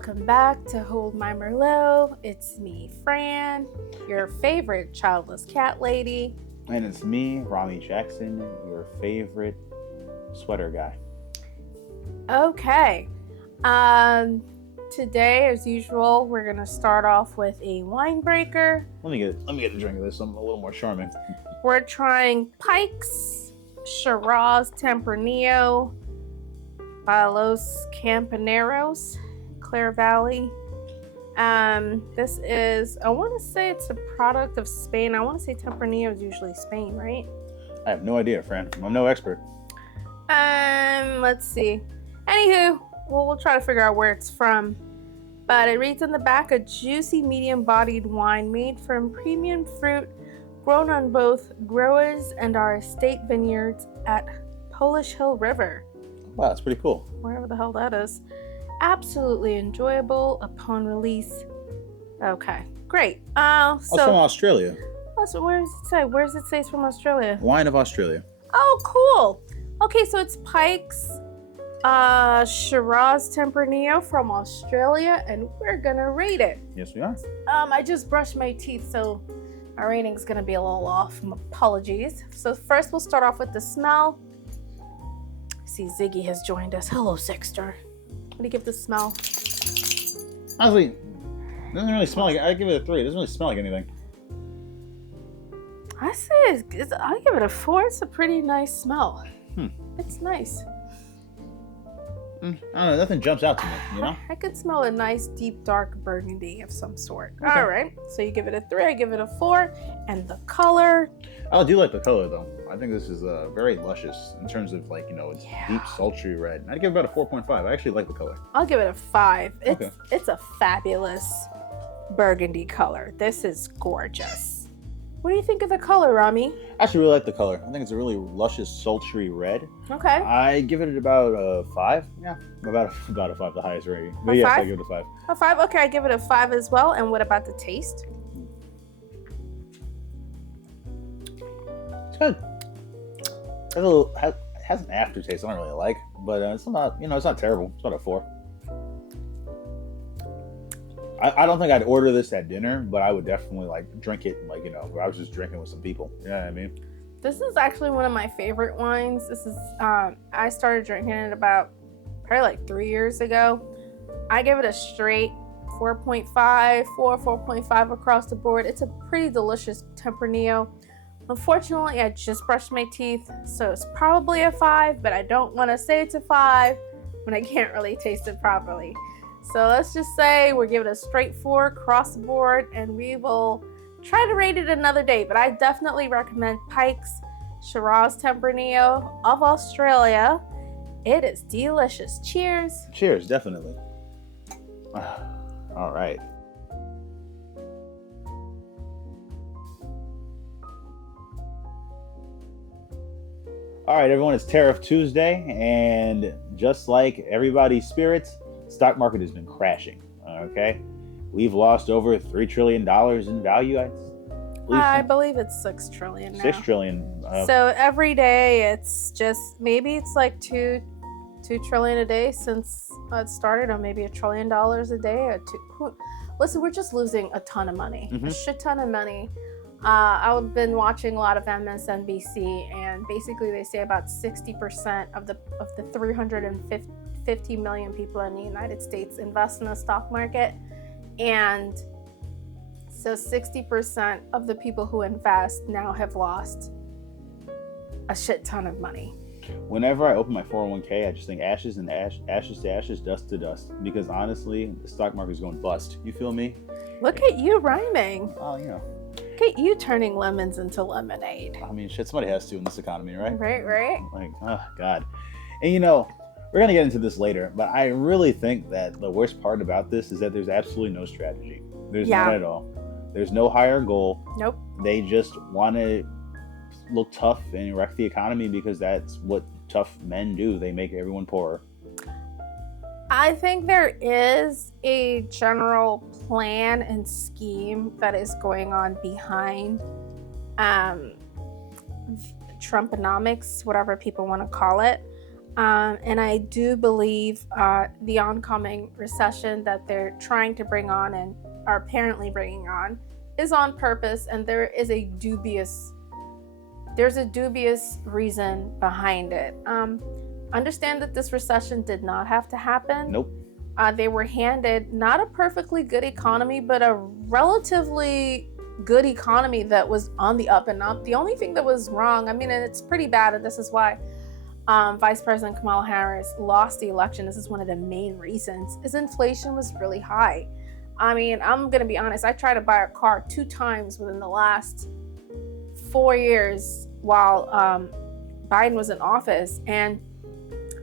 welcome back to Hold My Merlot. It's me, Fran, your favorite childless cat lady. And it's me, Rami Jackson, your favorite sweater guy. Okay. Today, as usual, we're gonna start off with a wine breaker. Let me get a drink of this. I'm a little more charming. We're trying Pikes, Shiraz Tempranillo, Los Campaneros, Clare Valley. This is, I want to say it's a product of Spain. I want to say Tempranillo is usually Spain, right? I have no idea, Fran. I'm no expert. Let's see. Anywho, we'll try to figure out where it's from. But it reads on the back, a juicy, medium-bodied wine made from premium fruit grown on both growers and our estate vineyards at Polish Hill River. Wow, that's pretty cool. Wherever the hell that is. Absolutely enjoyable upon release. Okay, great. It's from Australia. So where does it say? Where does it say it's from Australia? Wine of Australia. Oh, cool. Okay, so it's Pikes Shiraz Tempranillo from Australia, and we're gonna rate it. Yes, we are. I just brushed my teeth, so our rating's gonna be a little off. Apologies. So first, we'll start off with the smell. I see Ziggy has joined us. Hello, Sixter. What do you give the smell? Honestly, it doesn't really smell like. I give it a 3. It doesn't really smell like anything. I say I give it a 4. It's a pretty nice smell. It's nice. I don't know. Nothing jumps out to me. You know. I could smell a nice, deep, dark burgundy of some sort. Okay. All right. So you give it a 3. I give it a 4. And the color. I do like the color though. I think this is very luscious in terms of it's deep, sultry red. I'd give it about a 4.5. I actually like the color. I'll give it a 5. Okay. It's a fabulous burgundy color. This is gorgeous. What do you think of the color, Rami? I actually really like the color. I think it's a really luscious, sultry red. Okay. I give it about a 5. Yeah, about a 5, the highest rating. But yes, I give it a 5. A 5? Okay, I give it a 5 as well. And what about the taste? It's good. It has an aftertaste I don't really like, but it's not, it's not terrible. It's about a 4. I don't think I'd order this at dinner, but I would definitely drink it if I was just drinking with some people. You know what I mean? This is actually one of my favorite wines. This is, I started drinking it about probably 3 years ago. I give it a straight 4.5, 4.5 across the board. It's a pretty delicious Tempranillo. Unfortunately, I just brushed my teeth, so it's probably a 5, but I don't want to say it's a 5 when I can't really taste it properly. So let's just say we're giving it a straight 4 across the board, and we will try to rate it another day. But I definitely recommend Pikes Shiraz Tempranillo of Australia. It is delicious. Cheers. Cheers, definitely. All right. All right, everyone, it's Tariff Tuesday, and just like everybody's spirits, stock market has been crashing. Okay, we've lost over $3 trillion in value. I believe it's 6 trillion now. 6 trillion. So every day it's just maybe it's like two trillion a day since it started, or maybe $1 trillion a day. Or listen, we're just losing a ton of money, a shit ton of money. I've been watching a lot of MSNBC, and basically they say about 60% of the 350 million people in the United States invest in the stock market, and so 60% of the people who invest now have lost a shit ton of money. Whenever I open my 401k, I just think ashes and ashes to ashes, dust to dust, because honestly, the stock market is going bust. You feel me? Look at you rhyming. Oh, Look at you turning lemons into lemonade. I mean, shit, somebody has to in this economy, right? Right. Oh, God. And we're going to get into this later, but I really think that the worst part about this is that there's absolutely no strategy. There's none at all. There's no higher goal. Nope. They just want to look tough and wreck the economy because that's what tough men do. They make everyone poorer. I think there is a general plan and scheme that is going on behind Trumponomics, whatever people want to call it. And I do believe the oncoming recession that they're trying to bring on and are apparently bringing on is on purpose, and there's a dubious reason behind it. Understand that this recession did not have to happen. Nope. They were handed not a perfectly good economy, but a relatively good economy that was on the up and up. The only thing that was wrong, I mean, and it's pretty bad, and this is why Vice President Kamala Harris lost the election. This is one of the main reasons, is inflation was really high. I mean, I'm going to be honest. I tried to buy a car 2 times within the last 4 years while Biden was in office. And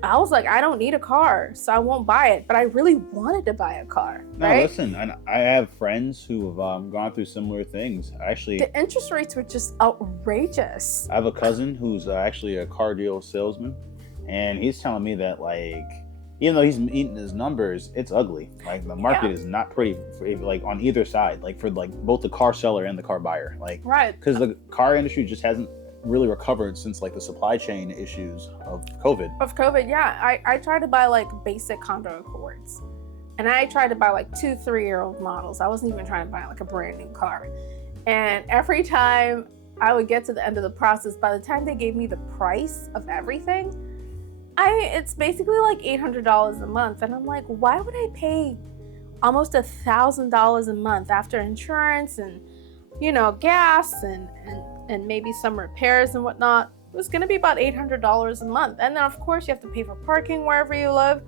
I was like, I don't need a car, so I won't buy it. But I really wanted to buy a car. No, right? listen, I have friends who have gone through similar things. Actually, the interest rates were just outrageous. I have a cousin who's actually a car deal salesman, and he's telling me that, like, even though he's eating his numbers, it's ugly. Like, the market is not pretty, like, on either side, like, for like both the car seller and the car buyer. Like, right. Because the car industry just hasn't really recovered since, like, the supply chain issues of COVID. Yeah. I tried to buy, like, basic Honda Accords. And I tried to buy, like, 2-3-year-old models. I wasn't even trying to buy, like, a brand new car. And every time I would get to the end of the process, by the time they gave me the price of everything, it's basically like $800 a month. And I'm like, why would I pay almost $1,000 a month after insurance and, gas and maybe some repairs and whatnot? It was going to be about $800 a month. And then, of course, you have to pay for parking wherever you live.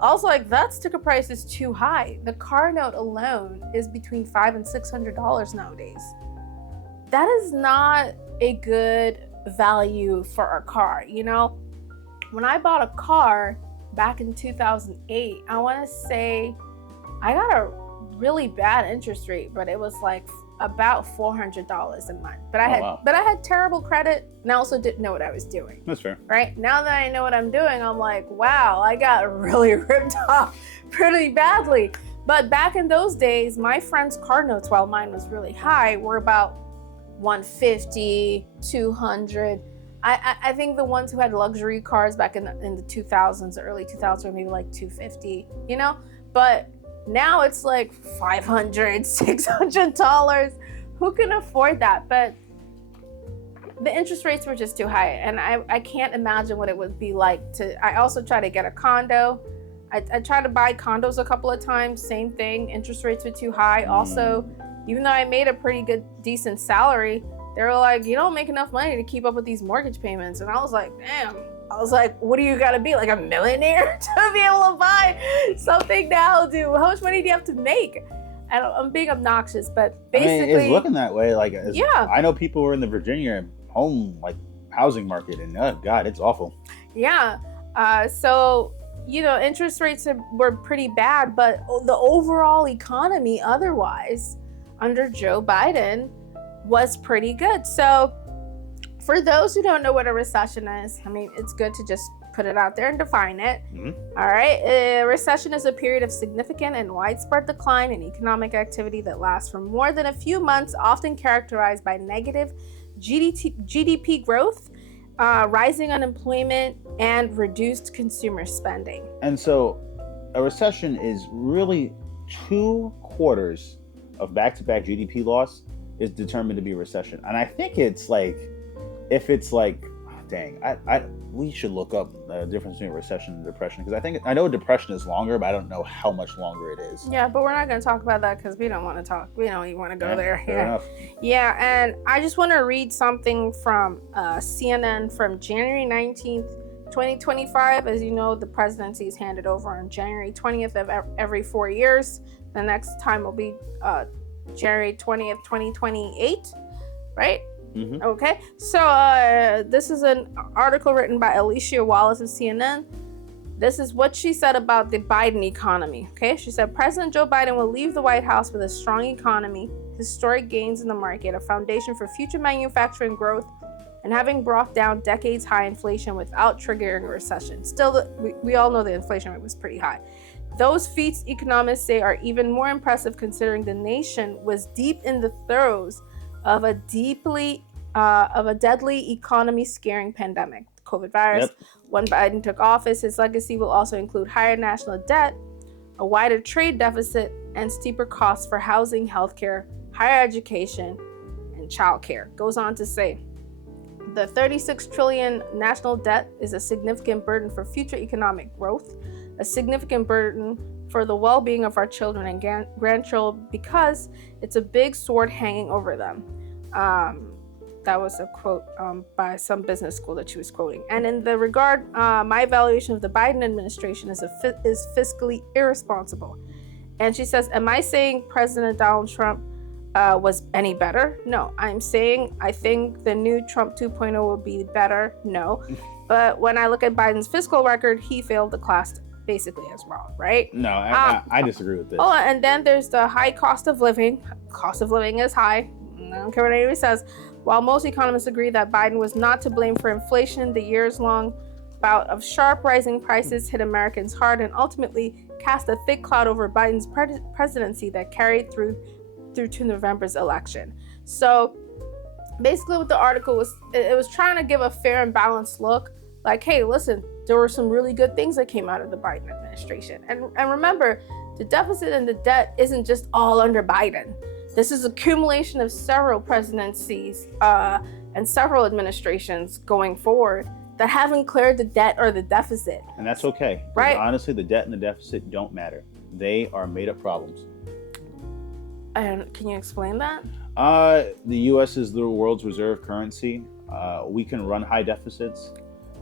I was like, that sticker price is too high. The car note alone is between $500 and $600 nowadays. That is not a good value for a car, When I bought a car back in 2008, I want to say I got a really bad interest rate, but it was like about $400 a month. But I had terrible credit, and I also didn't know what I was doing. That's fair. Right? Now that I know what I'm doing, I'm like, wow, I got really ripped off pretty badly. But back in those days, my friends' car notes, while mine was really high, were about $150, $200. I think the ones who had luxury cars back in the 2000s, early 2000s, were maybe like $250, But now it's like $500, $600. Who can afford that? But the interest rates were just too high, and I can't imagine what it would be like I also tried to get a condo. I tried to buy condos a couple of times, same thing. Interest rates were too high. Also, even though I made a pretty decent salary, they were like, you don't make enough money to keep up with these mortgage payments. And I was like, damn. I was like, what do you gotta be, like a millionaire to be able to buy something now, dude? How much money do you have to make? I'm being obnoxious, but basically, it's looking that way. Like, I know people who are in the Virginia home, like, housing market, and God, it's awful. Yeah. So, interest rates were pretty bad, but the overall economy otherwise under Joe Biden was pretty good. So for those who don't know what a recession is, I mean, it's good to just put it out there and define it. Mm-hmm. All right. A recession is a period of significant and widespread decline in economic activity that lasts for more than a few months, often characterized by negative GDP growth, rising unemployment, and reduced consumer spending. And so a recession is really 2 quarters of back-to-back GDP loss is determined to be a recession. And I think it's like, if it's like, we should look up the difference between recession and depression, because I know depression is longer, but I don't know how much longer it is. Yeah, but we're not going to talk about that because we don't want to talk. We don't even want to go there. Fair enough. Yeah, and I just want to read something from CNN from January 19th, 2025. As you know, the presidency is handed over on January 20th of every 4 years. The next time will be January 20th, 2028, right? Mm-hmm. Okay, so this is an article written by Alicia Wallace of CNN. This is what she said about the Biden economy. Okay, she said President Joe Biden will leave the White House with a strong economy, historic gains in the market, a foundation for future manufacturing growth, and having brought down decades high inflation without triggering a recession. Still, we all know the inflation rate was pretty high. Those feats, economists say, are even more impressive considering the nation was deep in the throes of a deadly economy-scaring pandemic. COVID virus. Yep. When Biden took office, his legacy will also include higher national debt, a wider trade deficit, and steeper costs for housing, healthcare, higher education, and childcare. Goes on to say, the 36 trillion national debt is a significant burden for future economic growth, a significant burden for the well-being of our children and grandchildren because it's a big sword hanging over them. That was a quote by some business school that she was quoting. And in the regard, my evaluation of the Biden administration is fiscally irresponsible. And she says, am I saying President Donald Trump was any better? No. I'm saying I think the new Trump 2.0 will be better? No. But when I look at Biden's fiscal record, he failed the class basically as well, right? No, I disagree with this. Oh, and then there's the high cost of living. Cost of living is high. I don't care what anybody says. While most economists agree that Biden was not to blame for inflation, the years-long bout of sharp rising prices hit Americans hard and ultimately cast a thick cloud over Biden's presidency that carried through to November's election. So basically what the article was, it was trying to give a fair and balanced look. Like, hey, listen, there were some really good things that came out of the Biden administration. And remember, the deficit and the debt isn't just all under Biden. This is accumulation of several presidencies and several administrations going forward that haven't cleared the debt or the deficit. And that's okay. Right. Honestly, the debt and the deficit don't matter. They are made-up problems. And can you explain that? The U.S. is the world's reserve currency. We can run high deficits.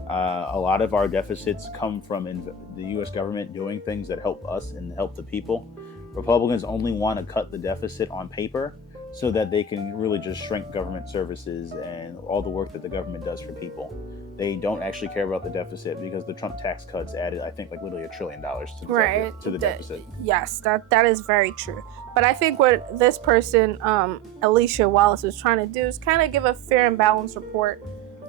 A lot of our deficits come from the U.S. government doing things that help us and help the people. Republicans only want to cut the deficit on paper so that they can really just shrink government services and all the work that the government does for people. They don't actually care about the deficit because the Trump tax cuts added, I think, like literally $1 trillion to the deficit. Yes, that is very true. But I think what this person, Alicia Wallace, was trying to do is kind of give a fair and balanced report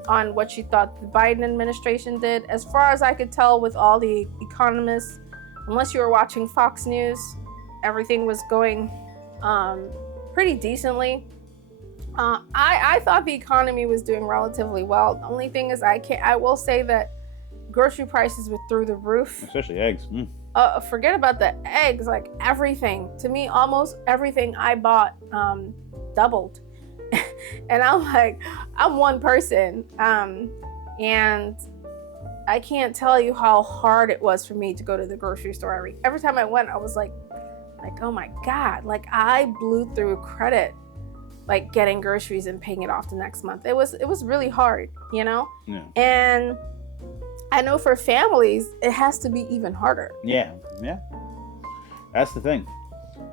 on what she thought the Biden administration did. As far as I could tell with all the economists, unless you were watching Fox News, everything was going pretty decently. I thought the economy was doing relatively well. The only thing is I will say that grocery prices were through the roof. Especially eggs. Forget about the eggs, like everything. To me, almost everything I bought doubled. And I'm one person. And I can't tell you how hard it was for me to go to the grocery store. Every time I went, I was like, oh my God, like I blew through credit, like getting groceries and paying it off the next month. It was really hard, you know? Yeah. And I know for families, it has to be even harder. Yeah. That's the thing.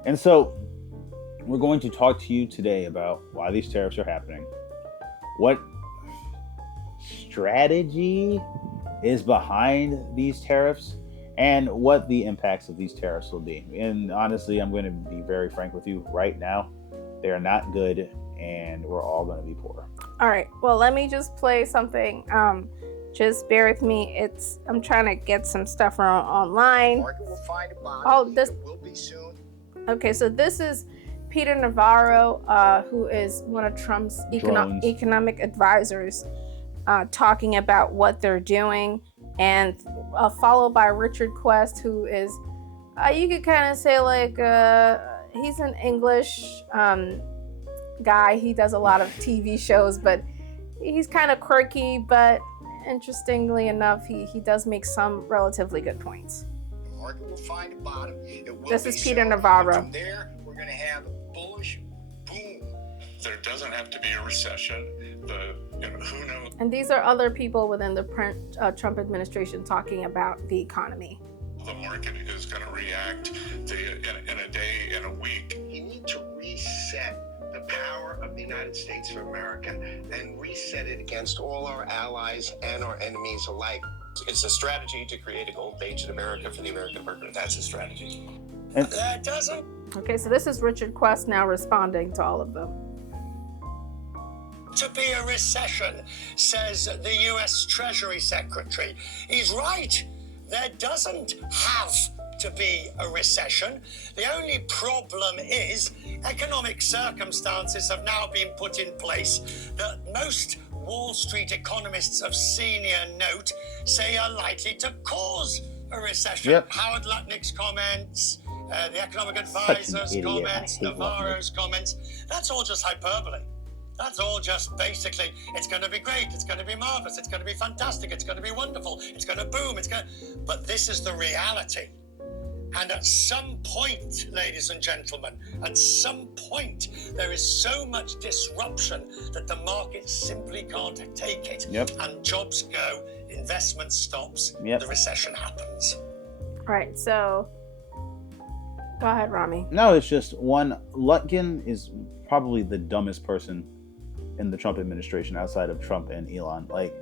And so we're going to talk to you today about why these tariffs are happening, what strategy is behind these tariffs, and what the impacts of these tariffs will be. And honestly, I'm going to be very frank with you right now. They are not good, and we're all going to be poor. All right. Well, let me just play something. Just bear with me. I'm trying to get some stuff online. This will be soon. Okay, so this is Peter Navarro, who is one of Trump's economic advisors, talking about what they're doing, and followed by Richard Quest, who is, you could kind of say like, he's an English guy. He does a lot of TV shows, but he's kind of quirky, but interestingly enough, he does make some relatively good points. The market will find a bottom. This is Peter Navarro. From there, we're going to have a bullish boom. There doesn't have to be a recession. Who knows? And these are other people within the Trump administration talking about the economy. The market is going to react in a day, in a week. You need to reset the power of the United States of America and reset it against all our allies and our enemies alike. It's a strategy to create a gold age in America for the American worker. That's a strategy. And that doesn't. Okay, so this is Richard Quest now responding to all of them. To be a recession, says the US Treasury Secretary. He's right. There doesn't have to be a recession. The only problem is economic circumstances have now been put in place that most Wall Street economists of senior note say are likely to cause a recession. Yep. Howard Lutnick's comments, the economic an advisor's idiot. I comments, hate Navarro's comments, that's all just hyperbole. That's all just basically, it's going to be great, it's going to be marvelous, it's going to be fantastic, it's going to be wonderful, it's going to boom, but this is the reality. And at some point, ladies and gentlemen, at some point, there is so much disruption that the market simply can't take it. Yep. And jobs go, investment stops, Yep. the recession happens. All right, so go ahead, Rami. No, it's just one. Lutkin is probably the dumbest person in the Trump administration outside of Trump and Elon. Like,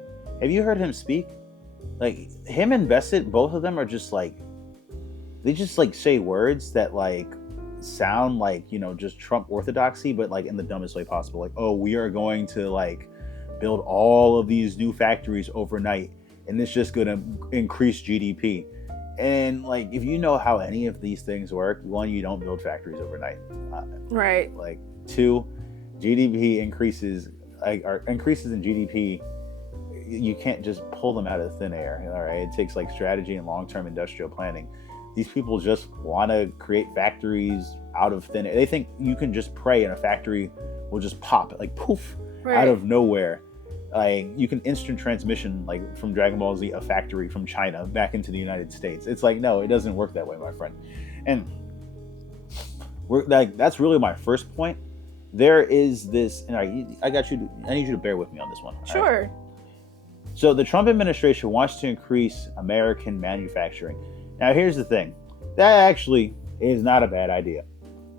have you heard him speak? Like, him and Bassett, both of them are just like, they just like say words that like sound like, you know, just Trump orthodoxy, but like in the dumbest way possible. Like, oh, we are going to like build all of these new factories overnight, and it's just going to increase GDP. And like, if you know how any of these things work, one, you don't build factories overnight. Right. Like, two, GDP increases, like, or increases in GDP, you can't just pull them out of thin air. All right, it takes like strategy and long-term industrial planning. These people just want to create factories out of thin air. They think you can just pray and a factory will just pop, like poof, out of nowhere. Like, you can instant transmission, like from Dragon Ball Z, a factory from China back into the United States. It's like, no, it doesn't work that way, my friend. And we're like, that's really my first point. There is this, and I need you to bear with me on this one. Sure. Right? So the Trump administration wants to increase American manufacturing. Now, here's the thing. That actually is not a bad idea.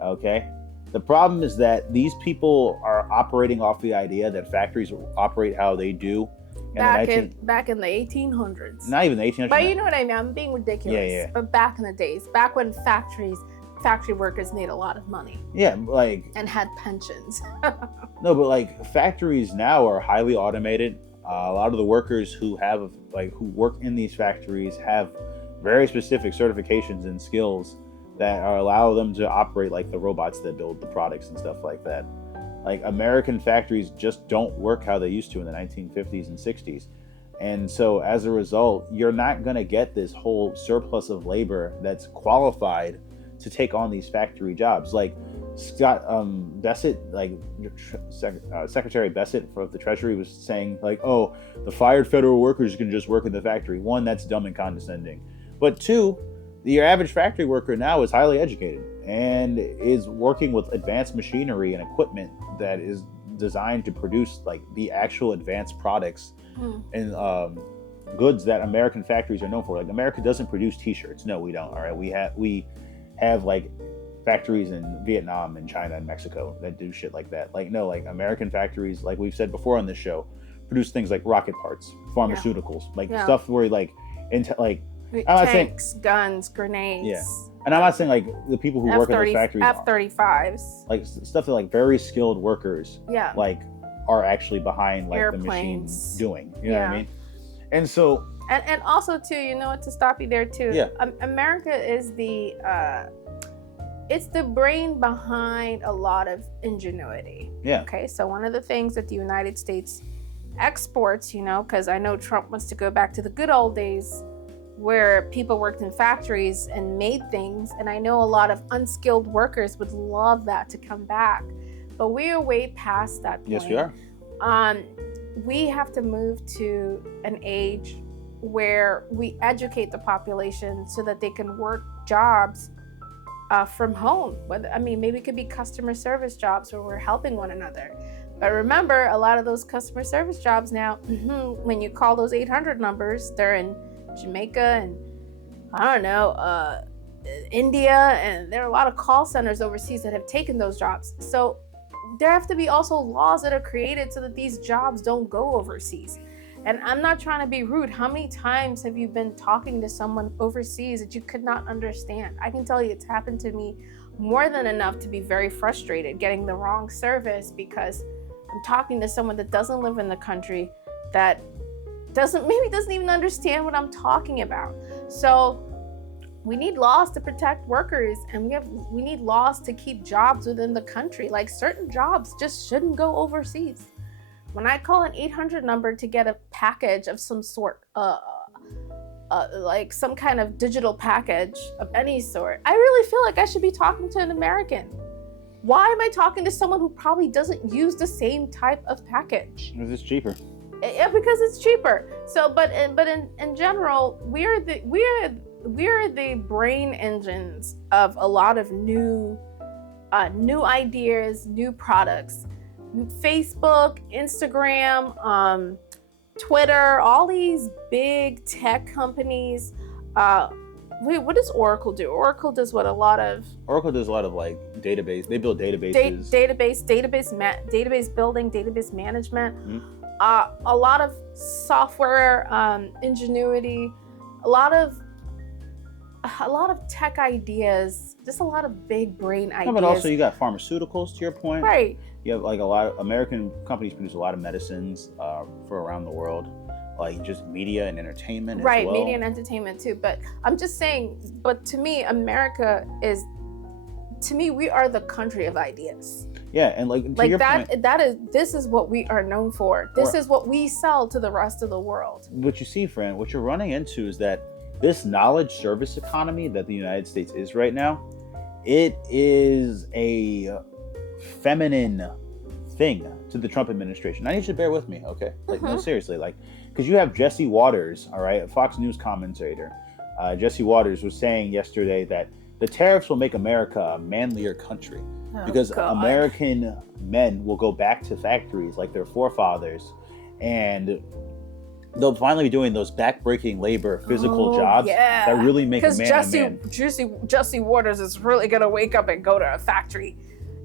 Okay? The problem is that these people are operating off the idea that factories operate how they do. Back in the 1800s. Not even the 1800s. But you know what I mean? I'm being ridiculous. Yeah. But back in the days, back when factory workers made a lot of money. Yeah, like... And had pensions. No, but like, factories now are highly automated. A lot of the workers who work in these factories have very specific certifications and skills that allow them to operate like the robots that build the products and stuff like that. Like, American factories just don't work how they used to in the 1950s and 60s. And so as a result, you're not going to get this whole surplus of labor that's qualified to take on these factory jobs. Like, Scott Bassett, like Secretary Bassett of the Treasury was saying, like, oh, the fired federal workers can just work in the factory. One, that's dumb and condescending. But two, your average factory worker now is highly educated and is working with advanced machinery and equipment that is designed to produce like the actual advanced products and goods that American factories are known for. Like, America doesn't produce T-shirts. No, we don't. All right, we have like factories in Vietnam and China and Mexico that do shit like that. Like, no, like, American factories, like we've said before on this show, produce things like rocket parts, pharmaceuticals, stuff where like tanks, guns, grenades. Yeah. And I'm not saying like the people who work in those factories F-35s. like stuff that like very skilled workers like are actually behind like airplanes. The machines doing. You know what I mean? And so and also too, you know what, to stop you there too. Yeah. America is it's the brain behind a lot of ingenuity. Yeah. Okay. So one of the things that the United States exports, you know, because I know Trump wants to go back to the good old days where people worked in factories and made things. And I know a lot of unskilled workers would love that to come back. But we are way past that point. Yes, we are. We have to move to an age where we educate the population so that they can work jobs from home. Maybe it could be customer service jobs where we're helping one another. But remember, a lot of those customer service jobs now, when you call those 800 numbers, they're in Jamaica and I don't know, India, and there are a lot of call centers overseas that have taken those jobs. So there have to be also laws that are created so that these jobs don't go overseas. And I'm not trying to be rude. How many times have you been talking to someone overseas that you could not understand? I can tell you it's happened to me more than enough to be very frustrated getting the wrong service because I'm talking to someone that doesn't live in the country, that doesn't even understand what I'm talking about. So we need laws to protect workers, and we need laws to keep jobs within the country. Like, certain jobs just shouldn't go overseas. when I call an 800 number to get a package of some sort, like some kind of digital package of any sort, I really feel like I should be talking to an American. Why am I talking to someone who probably doesn't use the same type of package? Because it's cheaper. Yeah, because it's cheaper. So, but in general, we're the brain engines of a lot of new ideas, new products. Facebook, Instagram, Twitter, all these big tech companies. What does Oracle do? Oracle does what? Oracle does a lot of like database. They build databases. Database building, database management. Mm-hmm. A lot of software ingenuity, a lot of tech ideas, just a lot of big brain ideas. No, but also you got pharmaceuticals, to your point. Right. You have like a lot of American companies produce a lot of medicines for around the world, like just media and entertainment. Right, as well. Media and entertainment too. But I'm just saying. But to me, America is. To me, we are the country of ideas. Yeah, and like to your that. point, This is what we are known for. This is what we sell to the rest of the world. What you see, friend, what you're running into is that this knowledge service economy that the United States is right now, it is a feminine thing to the Trump administration. I need you to bear with me, okay? Like, no, seriously, like, because you have Jesse Waters, all right, a Fox News commentator. Jesse Waters was saying yesterday that the tariffs will make America a manlier country because American men will go back to factories like their forefathers, and they'll finally be doing those back-breaking labor, physical jobs that really make a man a man. Jesse Waters is really gonna wake up and go to a factory.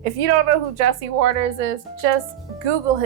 If you don't know who Jesse Waters is, just Google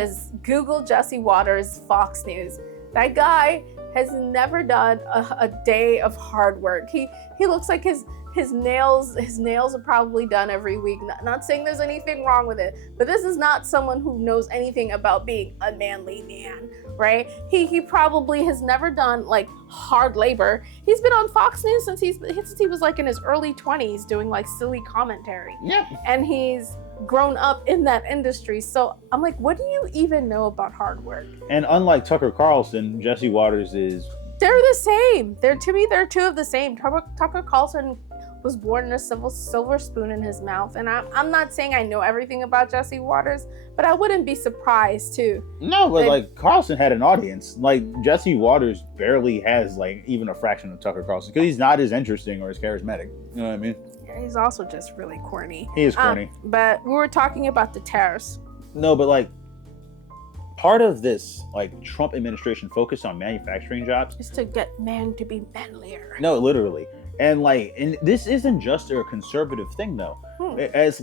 Jesse Waters Fox News. That guy has never done a day of hard work. He looks like his nails are probably done every week. Not saying there's anything wrong with it, but this is not someone who knows anything about being a manly man, right? He probably has never done like hard labor. He's been on Fox News since he was like in his early 20s doing like silly commentary. Yeah. And he's grown up in that industry. So I'm like, what do you even know about hard work? And unlike Tucker Carlson, Jesse Waters is... They're the same. To me, they're two of the same. Tucker Carlson was born in a silver spoon in his mouth. And I'm not saying I know everything about Jesse Waters, but I wouldn't be surprised too. No, but like Carlson had an audience. Like Jesse Waters barely has like even a fraction of Tucker Carlson because he's not as interesting or as charismatic. You know what I mean? Yeah, he's also just really corny. He is corny. But we were talking about the tariffs. No, but like part of this like Trump administration focus on manufacturing jobs is to get men to be manlier. No, literally. And this isn't just a conservative thing though. As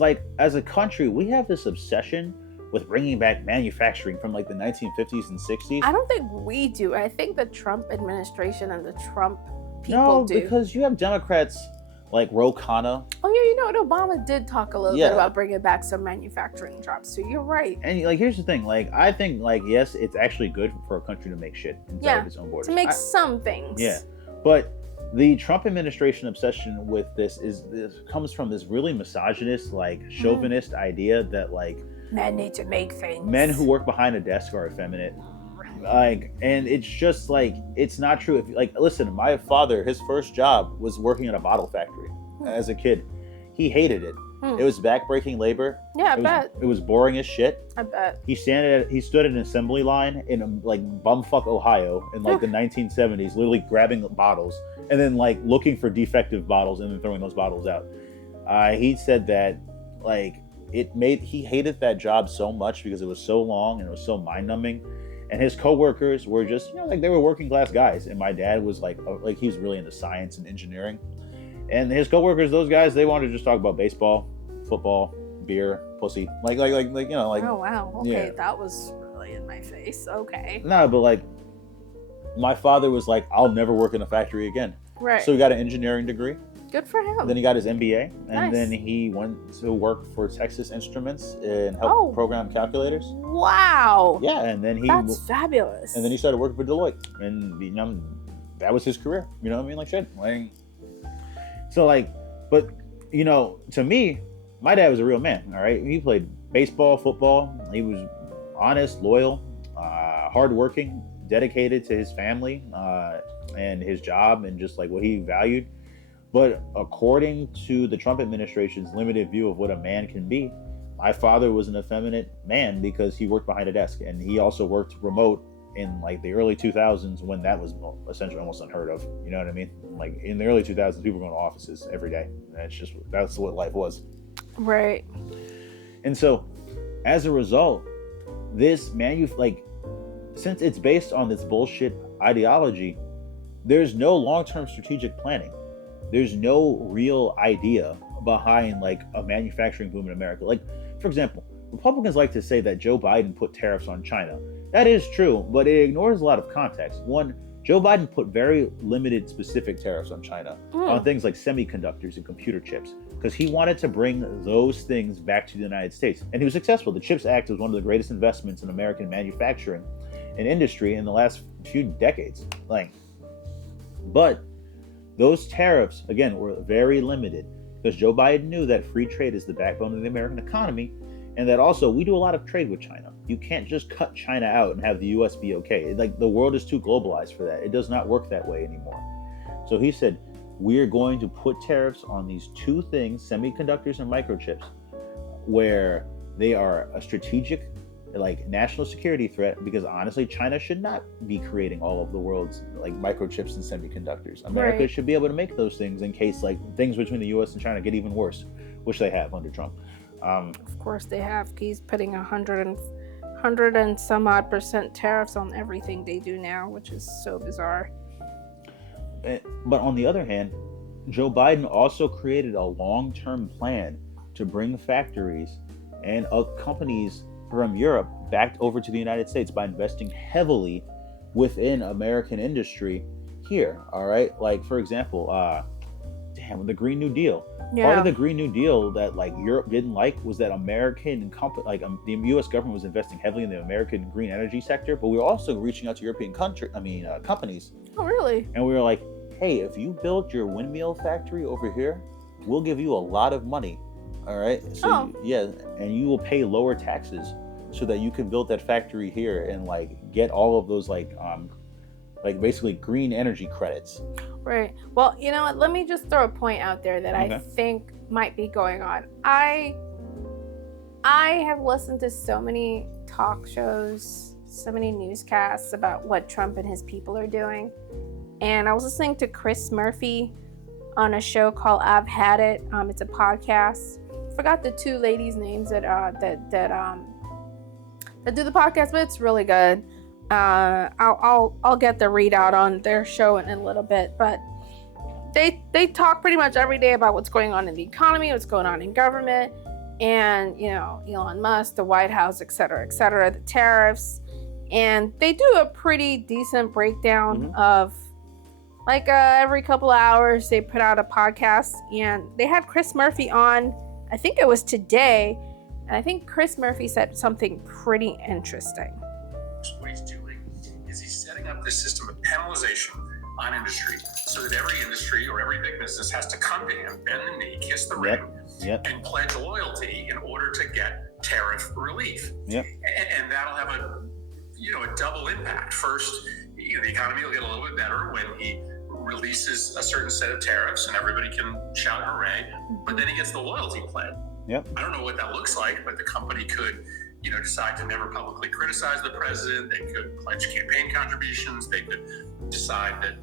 a country, we have this obsession with bringing back manufacturing from like the 1950s and 60s. I don't think we do. I think the Trump administration and the Trump people do. No, because you have Democrats like Ro Khanna. Oh yeah, you know what? Obama did talk a little bit about bringing back some manufacturing jobs. So you're right. And like, here's the thing. Like, I think like yes, it's actually good for a country to make shit inside of its own borders. To make some things. Yeah, but the Trump administration obsession with this comes from this really misogynist, like chauvinist idea that like men need to make things. Men who work behind a desk are effeminate. Like, and it's just like, it's not true. If like, listen, my father, his first job was working in a bottle factory as a kid. He hated it. It was backbreaking labor. Yeah, I bet. It was boring as shit. I bet. He stood at an assembly line in like bumfuck Ohio in like the 1970s, literally grabbing bottles and then like looking for defective bottles and then throwing those bottles out. He said that like he hated that job so much because it was so long and it was so mind numbing. And his coworkers were just, you know, like they were working class guys. And my dad was like he was really into science and engineering. And his coworkers, those guys, they wanted to just talk about baseball, football, beer, pussy, like you know, like. Oh wow, okay, that was really in my face. Okay. No, but like, my father was like, I'll never work in a factory again. Right. So he got an engineering degree. Good for him. Then he got his MBA, and then he went to work for Texas Instruments and helped program calculators. Wow. Yeah, and then that's fabulous. And then he started working for Deloitte, and you know, that was his career. You know what I mean? Like shit. Like, so like, but you know, to me, my dad was a real man. All right, he played baseball, football. He was honest, loyal. hardworking, dedicated to his family and his job and just like what he valued. But according to the Trump administration's limited view of what a man can be, my father was an effeminate man because he worked behind a desk, and he also worked remote in like the early 2000s when that was essentially almost unheard of. You know what I mean? Like in the early 2000s, people were going to offices every day. That's what life was. Right. And so, as a result, this since it's based on this bullshit ideology, there's no long-term strategic planning. There's no real idea behind like a manufacturing boom in America. Like, for example, Republicans like to say that Joe Biden put tariffs on China. That is true, but it ignores a lot of context. One, Joe Biden put very limited specific tariffs on China on things like semiconductors and computer chips, because he wanted to bring those things back to the United States. And he was successful. The CHIPS Act was one of the greatest investments in American manufacturing and industry in the last few decades. But those tariffs, again, were very limited because Joe Biden knew that free trade is the backbone of the American economy, and that also we do a lot of trade with China. You can't just cut China out and have the U.S. be okay. Like, the world is too globalized for that. It does not work that way anymore. So he said, we're going to put tariffs on these two things, semiconductors and microchips, where they are a strategic, like, national security threat, because honestly, China should not be creating all of the world's like microchips and semiconductors. America should be able to make those things in case like things between the U.S. and China get even worse, which they have under Trump. Of course they have. He's putting 100 and some odd % tariffs on everything they do now, which is so bizarre. But on the other hand, Joe Biden also created a long-term plan to bring factories and companies from Europe back over to the United States by investing heavily within American industry here. All right, like for example, the Green New Deal. Yeah. Part of the Green New Deal that like Europe didn't like was that American the U.S. government was investing heavily in the American green energy sector, but we were also reaching out to European companies. Oh, really? And we were like, hey, if you build your windmill factory over here, we'll give you a lot of money. All right. So and you will pay lower taxes so that you can build that factory here and like get all of those like basically green energy credits. Right. Well, you know what? Let me just throw a point out there that I think might be going on. I have listened to so many talk shows, so many newscasts about what Trump and his people are doing. And I was listening to Chris Murphy on a show called I've Had It. It's a podcast. Forgot the two ladies' names that do the podcast, but it's really good. I'll get the readout on their show in a little bit, but they talk pretty much every day about what's going on in the economy, what's going on in government, and Elon Musk, the White House, et cetera, the tariffs, and they do a pretty decent breakdown of like every couple of hours they put out a podcast, and they had Chris Murphy on. I think it was today, and I think Chris Murphy said something pretty interesting. What he's doing is he's setting up this system of penalization on industry so that every industry or every big business has to come to him, bend the knee, kiss the ring, and pledge loyalty in order to get tariff relief. And that'll have a double impact. First, the economy will get a little bit better when he releases a certain set of tariffs and everybody can shout hooray, but then he gets the loyalty pledge. I don't know what that looks like, but the company could decide to never publicly criticize the president. They could pledge campaign contributions. They could decide that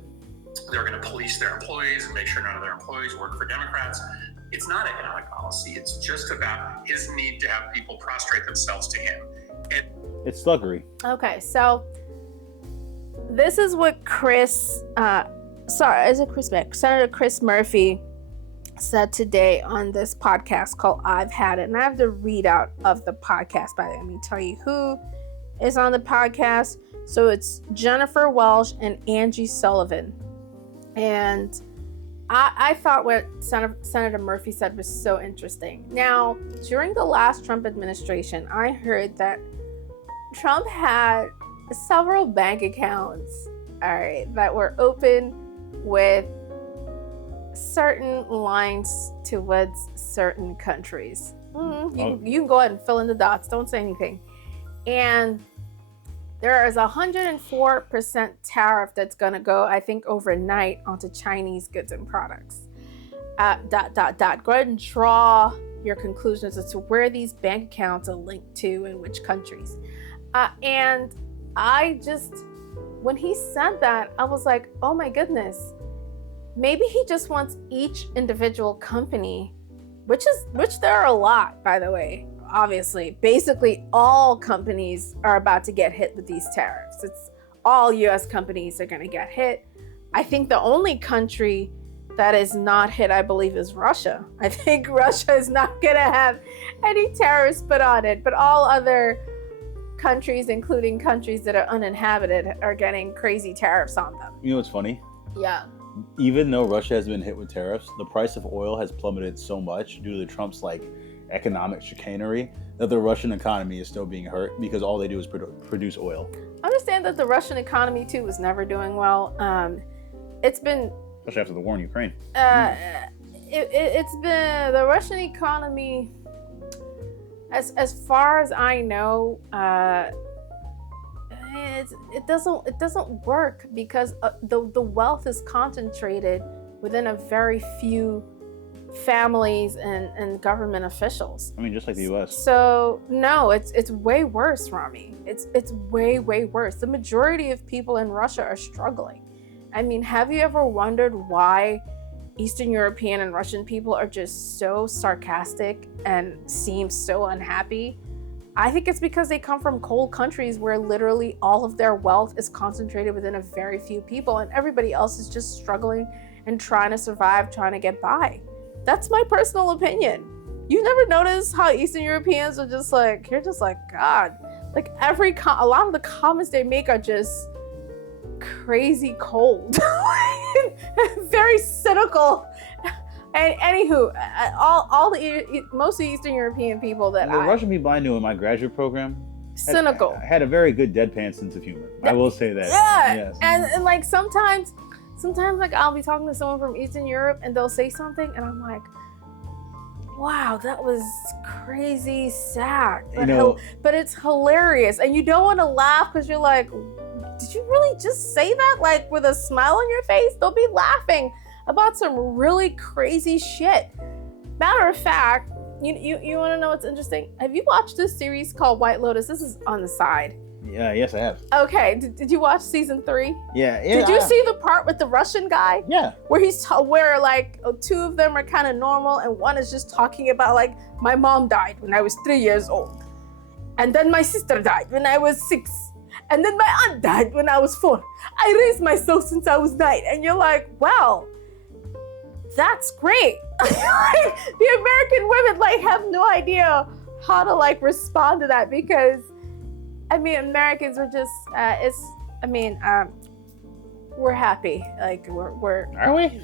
they're going to police their employees and make sure none of their employees work for Democrats. It's not economic policy. It's just about his need to have people prostrate themselves to him. And it's sluggery. Okay, so this is what Senator Chris Murphy said today on this podcast called I've Had It. And I have the readout of the podcast, by the way. Let me tell you who is on the podcast. So it's Jennifer Welsh and Angie Sullivan. And I thought what Senator Murphy said was so interesting. Now, during the last Trump administration, I heard that Trump had several bank accounts, that were open with certain lines towards certain countries. You can go ahead and fill in the dots. Don't say anything. And There is 104% tariff that's going to go, I think, overnight onto Chinese goods and products. Go ahead and draw your conclusions as to where these bank accounts are linked to and which countries. And I just, when he said that, I was like, oh my goodness, maybe he just wants each individual company, which there are a lot, by the way. Obviously, basically all companies are about to get hit with these tariffs. It's all US companies are going to get hit. I think the only country that is not hit, I believe, is Russia. I think Russia is not going to have any tariffs put on it, but all other countries, including countries that are uninhabited, are getting crazy tariffs on them. You know what's funny? Yeah. Even though Russia has been hit with tariffs, the price of oil has plummeted so much due to Trump's economic chicanery that the Russian economy is still being hurt because all they do is produce oil. I understand that the Russian economy too was never doing well. It's been, especially after the war in Ukraine. It's been the Russian economy, as far as I know, it doesn't work because the wealth is concentrated within a very few families and government officials. I mean, just like the U.S. So no, it's way worse, Rami. It's way worse. The majority of people in Russia are struggling. I mean, have you ever wondered why Eastern European and Russian people are just so sarcastic and seem so unhappy? I think it's because they come from cold countries where literally all of their wealth is concentrated within a very few people, and everybody else is just struggling and trying to survive, trying to get by. That's my personal opinion. You never notice how Eastern Europeans are just like, you're just like, God, like a lot of the comments they make are just crazy cold, very cynical. And anywho, most of the Eastern European people that Russian people I knew in my graduate program, cynical, had a very good deadpan sense of humor. I will say that. Yeah, yes. and like sometimes like I'll be talking to someone from Eastern Europe and they'll say something and I'm like, wow, that was crazy sad, but it's hilarious, and you don't want to laugh because you're like, did you really just say that? Like with a smile on your face? They'll be laughing about some really crazy shit. Matter of fact, you want to know what's interesting? Have you watched this series called White Lotus? This is on the side. Yeah, yes, I have. Okay, did you watch season 3? Yeah. Did you see the part with the Russian guy? Yeah. Where like two of them are kind of normal and one is just talking about like, my mom died when I was 3 years old, and then my sister died when I was 6, and then my aunt died when I was 4. I raised myself since I was 9, and you're like, wow, that's great. The American women have no idea how to respond to that because, I mean, Americans are just we're happy. We're are we?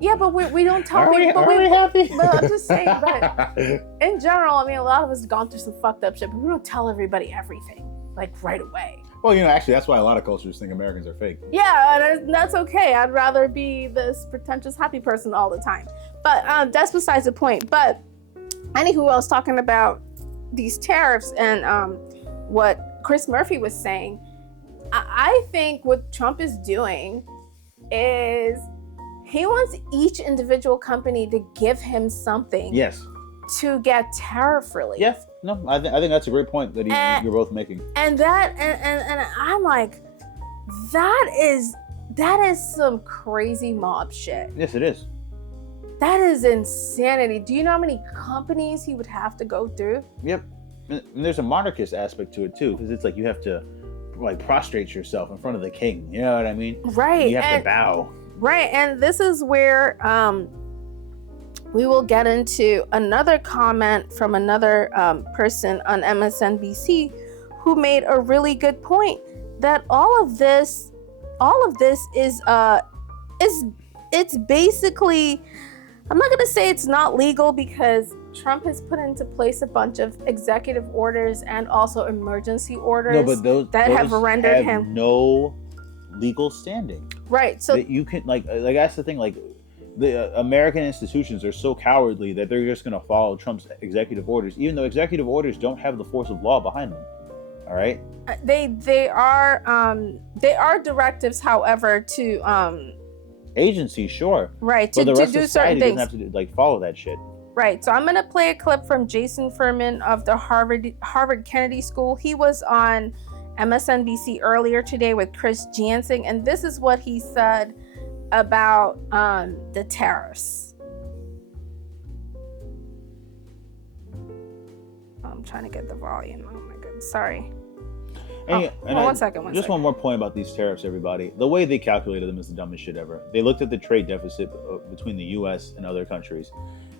Yeah, but we don't tell people. Are we happy? But I'm just saying. But in general, I mean, a lot of us have gone through some fucked up shit, but we don't tell everybody everything right away. Well, actually, that's why a lot of cultures think Americans are fake. Yeah, and that's okay. I'd rather be this pretentious happy person all the time. But that's besides the point. But anywho, I was talking about these tariffs and what Chris Murphy was saying. I think what Trump is doing is he wants each individual company to give him something. Yes. To get tariff relief. Yeah. No, I think that's a great point that you're both making. And I'm like, that is some crazy mob shit. Yes, it is. That is insanity. Do you know how many companies he would have to go through? Yep. And there's a monarchist aspect to it too, because it's like you have to prostrate yourself in front of the king. You know what I mean? Right. You have to bow. Right. And this is where we will get into another comment from another person on MSNBC who made a really good point that all of this is it's basically, I'm not going to say it's not legal because Trump has put into place a bunch of executive orders and also emergency orders those have rendered him no legal standing. Right. So that you can that's the thing, the American institutions are so cowardly that they're just going to follow Trump's executive orders, even though executive orders don't have the force of law behind them. All right. They are directives, however, to Agencies, sure. right, But to the rest do of society certain doesn't things. have to follow that shit. Right. So I'm going to play a clip from Jason Furman of the Harvard Kennedy School. He was on MSNBC earlier today with Chris Jansing, and this is what he said about the tariffs. I'm trying to get the volume. Oh my goodness. Sorry. One second. Just one more point about these tariffs, everybody. The way they calculated them is the dumbest shit ever. They looked at the trade deficit between the U.S. and other countries,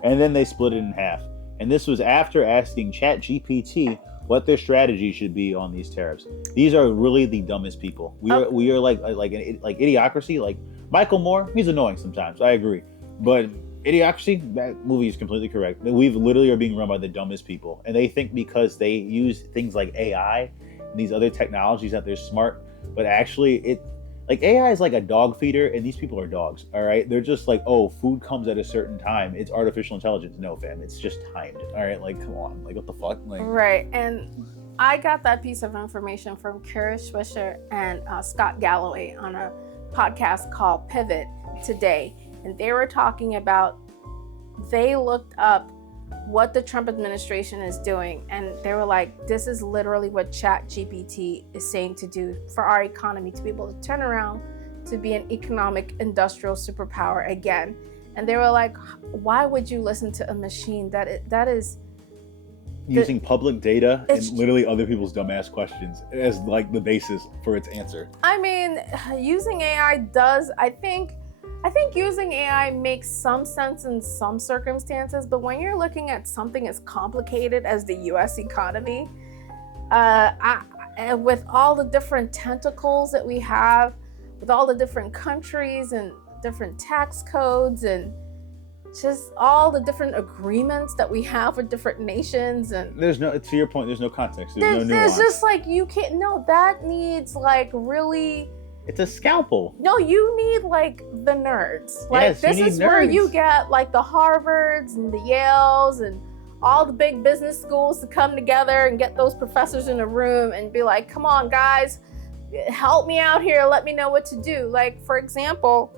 and then they split it in half. And this was after asking ChatGPT what their strategy should be on these tariffs. These are really the dumbest people. We are like Idiocracy. Like Michael Moore, he's annoying sometimes. I agree, but Idiocracy, that movie is completely correct. We literally are being run by the dumbest people, and they think because they use things like AI and these other technologies that they're smart, but actually AI is like a dog feeder, and these people are dogs. All right, they're just like, oh, food comes at a certain time. It's artificial intelligence. No, fam, it's just timed. All right, like come on, like what the fuck? Like, right, and I got that piece of information from Kara Swisher and Scott Galloway on a podcast called Pivot today. And they were talking about, they looked up what the Trump administration is doing, and they were like, this is literally what ChatGPT is saying to do for our economy to be able to turn around to be an economic industrial superpower again. And they were like, why would you listen to a machine that is using public data and literally other people's dumbass questions as like the basis for its answer? I mean, using AI does, I think using AI makes some sense in some circumstances, but when you're looking at something as complicated as the U.S. economy, with all the different tentacles that we have, with all the different countries and different tax codes and just all the different agreements that we have with different nations, and to your point, there's no context. There's no nuance. There's just like, you can't, no, that needs like really. It's a scalpel. No, you need like the nerds. Like yes, this is nerds. Where you get like the Harvards and the Yales and all the big business schools to come together and get those professors in a room and be like, come on guys, help me out here, let me know what to do. Like, for example,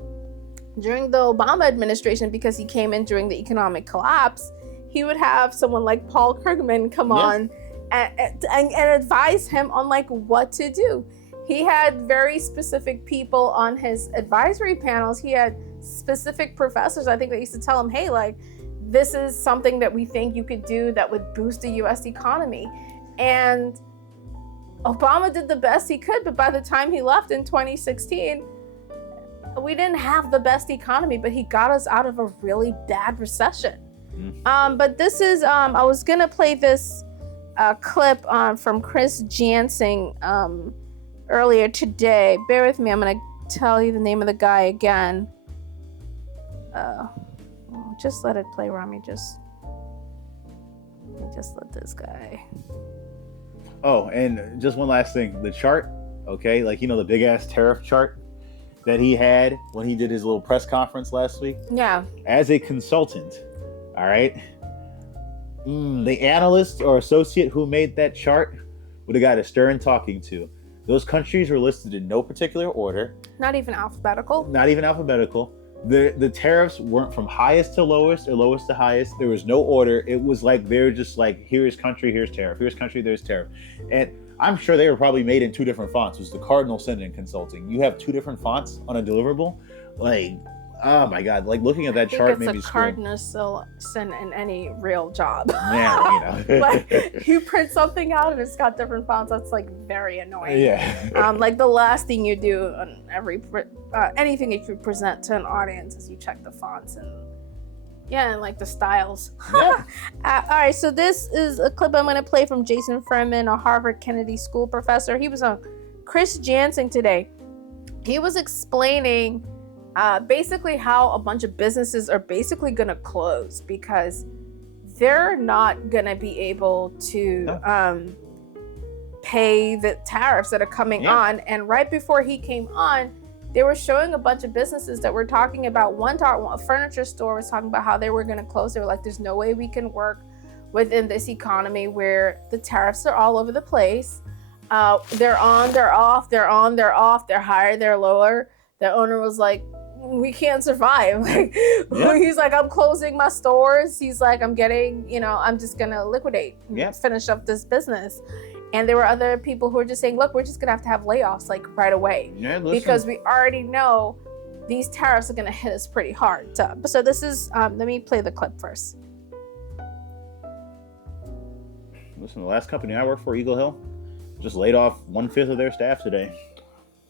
during the Obama administration, because he came in during the economic collapse, he would have someone like Paul Krugman come on and advise him on like what to do. He had very specific people on his advisory panels. He had specific professors, I think, that used to tell him, hey, like, this is something that we think you could do that would boost the U.S. economy. And Obama did the best he could, but by the time he left in 2016, we didn't have the best economy, but he got us out of a really bad recession. But this is, I was gonna play this clip from Chris Jansing earlier today. Bear with me, I'm gonna tell you the name of the guy again. Just let it play, Rami. Just let this guy. Oh, and just one last thing. The chart, okay? Like, the big ass tariff chart that he had when he did his little press conference last week. Yeah. As a consultant, all right? The analyst or associate who made that chart would have got a stern talking to. Those countries were listed in no particular order. Not even alphabetical. The tariffs weren't from highest to lowest or lowest to highest. There was no order. It was like they're just like, here's country, here's tariff. Here's country, there's tariff. And I'm sure they were probably made in two different fonts. It was the Cardinal Sin in consulting. You have two different fonts on a deliverable? Like, oh my God. Like, looking at that chart made me it's a Cardinal Sin in any real job. Yeah, Like, you print something out and it's got different fonts. That's like very annoying. Yeah. Like the last thing you do on anything that you present to an audience is you check the fonts and like the styles. Yeah. All right, so this is a clip I'm going to play from Jason Furman, a Harvard Kennedy School professor. He was on Chris Jansing today. He was explaining basically how a bunch of businesses are basically going to close because they're not going to be able to pay the tariffs that are coming on. And right before he came on, they were showing a bunch of businesses that were talking about a furniture store was talking about how they were going to close. They were like, there's no way we can work within this economy where the tariffs are all over the place. They're on, they're off, they're on, they're off, they're higher, they're lower. The owner was like, we can't survive. Like, he's like, I'm closing my stores. He's like, I'm getting, I'm just gonna liquidate, finish up this business. And there were other people who were just saying, look, we're just gonna have to have layoffs like right away, because we already know these tariffs are gonna hit us pretty hard. So this is, let me play the clip first. Listen, the last company I worked for, Eagle Hill, just laid off 1/5 of their staff today.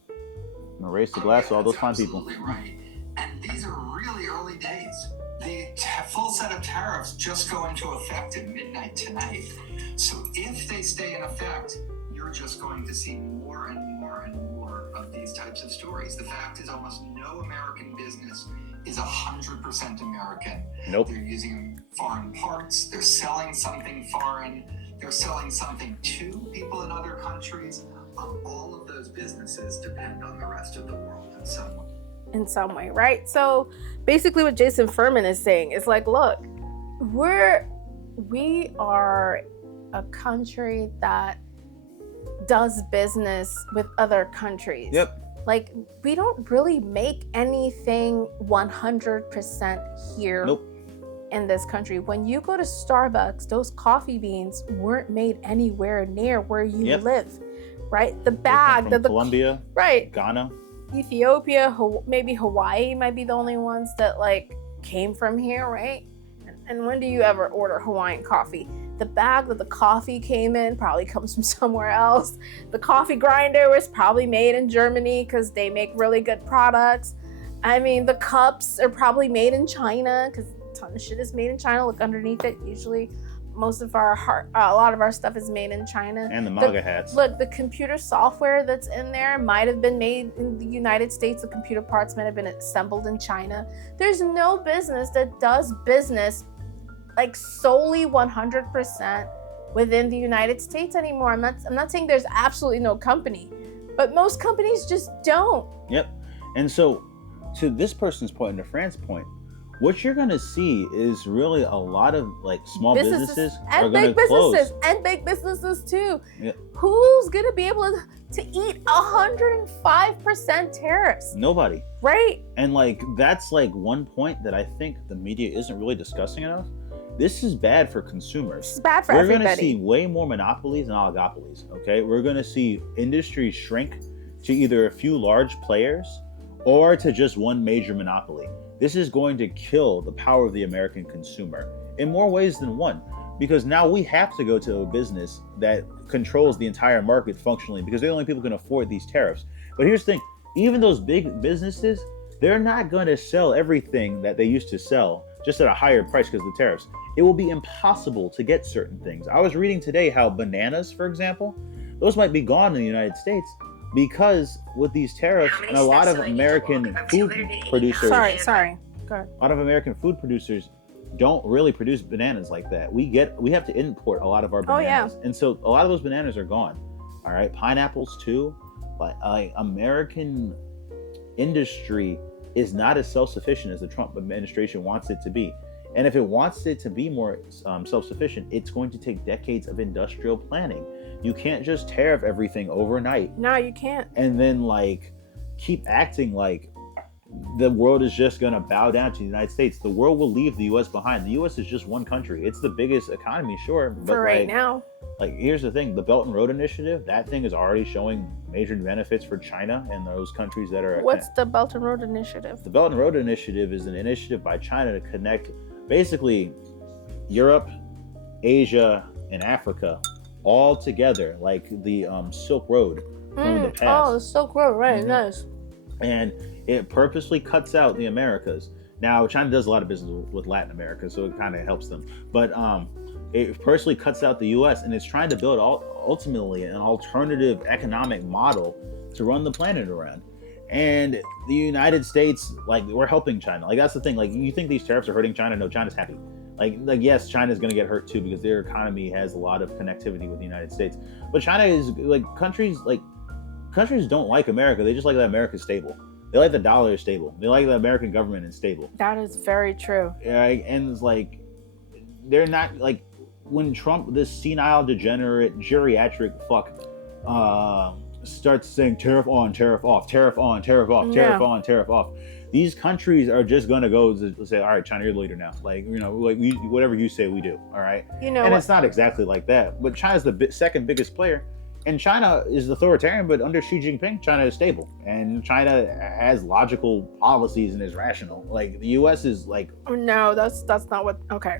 I'm gonna raise the glass to all those fine people. Right. And these are really early days. The full set of tariffs just go into effect at midnight tonight. So if they stay in effect, you're just going to see more and more and more of these types of stories. The fact is, almost no American business is 100% American. Nope. They're using foreign parts. They're selling something foreign. They're selling something to people in other countries. All of those businesses depend on the rest of the world in some way. Right? So basically what Jason Furman is saying is like, look, we are a country that does business with other countries. Yep. Like, we don't really make anything 100% here. Nope. In this country. When you go to Starbucks, those coffee beans weren't made anywhere near where you live, right? The bag that Colombia, right, Ghana, Ethiopia, maybe Hawaii might be the only ones that like came from here, right? And when do you ever order Hawaiian coffee? The bag that the coffee came in probably comes from somewhere else. The coffee grinder was probably made in Germany because they make really good products. I mean, the cups are probably made in China because ton of shit is made in China. Look underneath it. Usually a lot of our stuff is made in China. And the MAGA hats. Look, the computer software that's in there might have been made in the United States. The computer parts might have been assembled in China. There's no business that does business like solely 100% within the United States anymore. I'm not saying there's absolutely no company, but most companies just don't. Yep. And so to this person's point and to Fran's point, what you're going to see is really a lot of like small businesses are going to close. And big businesses too. Yep. Who's going to be able to eat 105% tariffs? Nobody. Right? And like, that's like one point that I think the media isn't really discussing enough. This is bad for consumers. It's bad for everybody. We're going to see way more monopolies and oligopolies, okay? We're going to see industries shrink to either a few large players or to just one major monopoly. This is going to kill the power of the American consumer in more ways than one, because now we have to go to a business that controls the entire market functionally because they're the only people who can afford these tariffs. But here's the thing, even those big businesses, they're not going to sell everything that they used to sell just at a higher price because of the tariffs. It will be impossible to get certain things. I was reading today how bananas, for example, those might be gone in the United States because with these tariffs and a lot of American food producers. Sorry. Go ahead. A lot of American food producers don't really produce bananas like that. We have to import a lot of our bananas. And so a lot of those bananas are gone. All right. Pineapples too. But American industry is not as self-sufficient as the Trump administration wants it to be. And if it wants it to be more self-sufficient, it's going to take decades of industrial planning. You can't just tariff everything overnight. No, you can't. And then like keep acting like the world is just going to bow down to the United States. The world will leave the U.S. behind. The U.S. is just one country. It's the biggest economy, sure. But for right now. Like, here's the thing. The Belt and Road Initiative, that thing is already showing major benefits for China and those countries that are... What's the Belt and Road Initiative? The Belt and Road Initiative is an initiative by China to connect basically Europe, Asia, and Africa all together, like the Silk Road from the past. Oh, the Silk Road, right, nice. And it purposely cuts out the Americas. Now, China does a lot of business with Latin America, so it kind of helps them. But it purposely cuts out the U.S. and it's trying to build ultimately an alternative economic model to run the planet around. And the United States, like, we're helping China. Like, that's the thing. Like, you think these tariffs are hurting China? No, China's happy. Like yes, China's going to get hurt too because their economy has a lot of connectivity with the United States. But China is countries don't like America. They just like that America's stable. They like the dollar is stable. They like the American government is stable. That is very true. Right? And it's like, they're not like when Trump, this senile, degenerate, geriatric fuck, starts saying tariff on, tariff off, tariff on, tariff off, tariff on, tariff off, these countries are just going to go to say, all right, China, you're the leader now. Like, like whatever you say, we do. All right. And it's not exactly like that. But China's the second biggest player. And China is authoritarian, but under Xi Jinping, China is stable. And China has logical policies and is rational. Like, the U.S. is like... No, that's not what... Okay.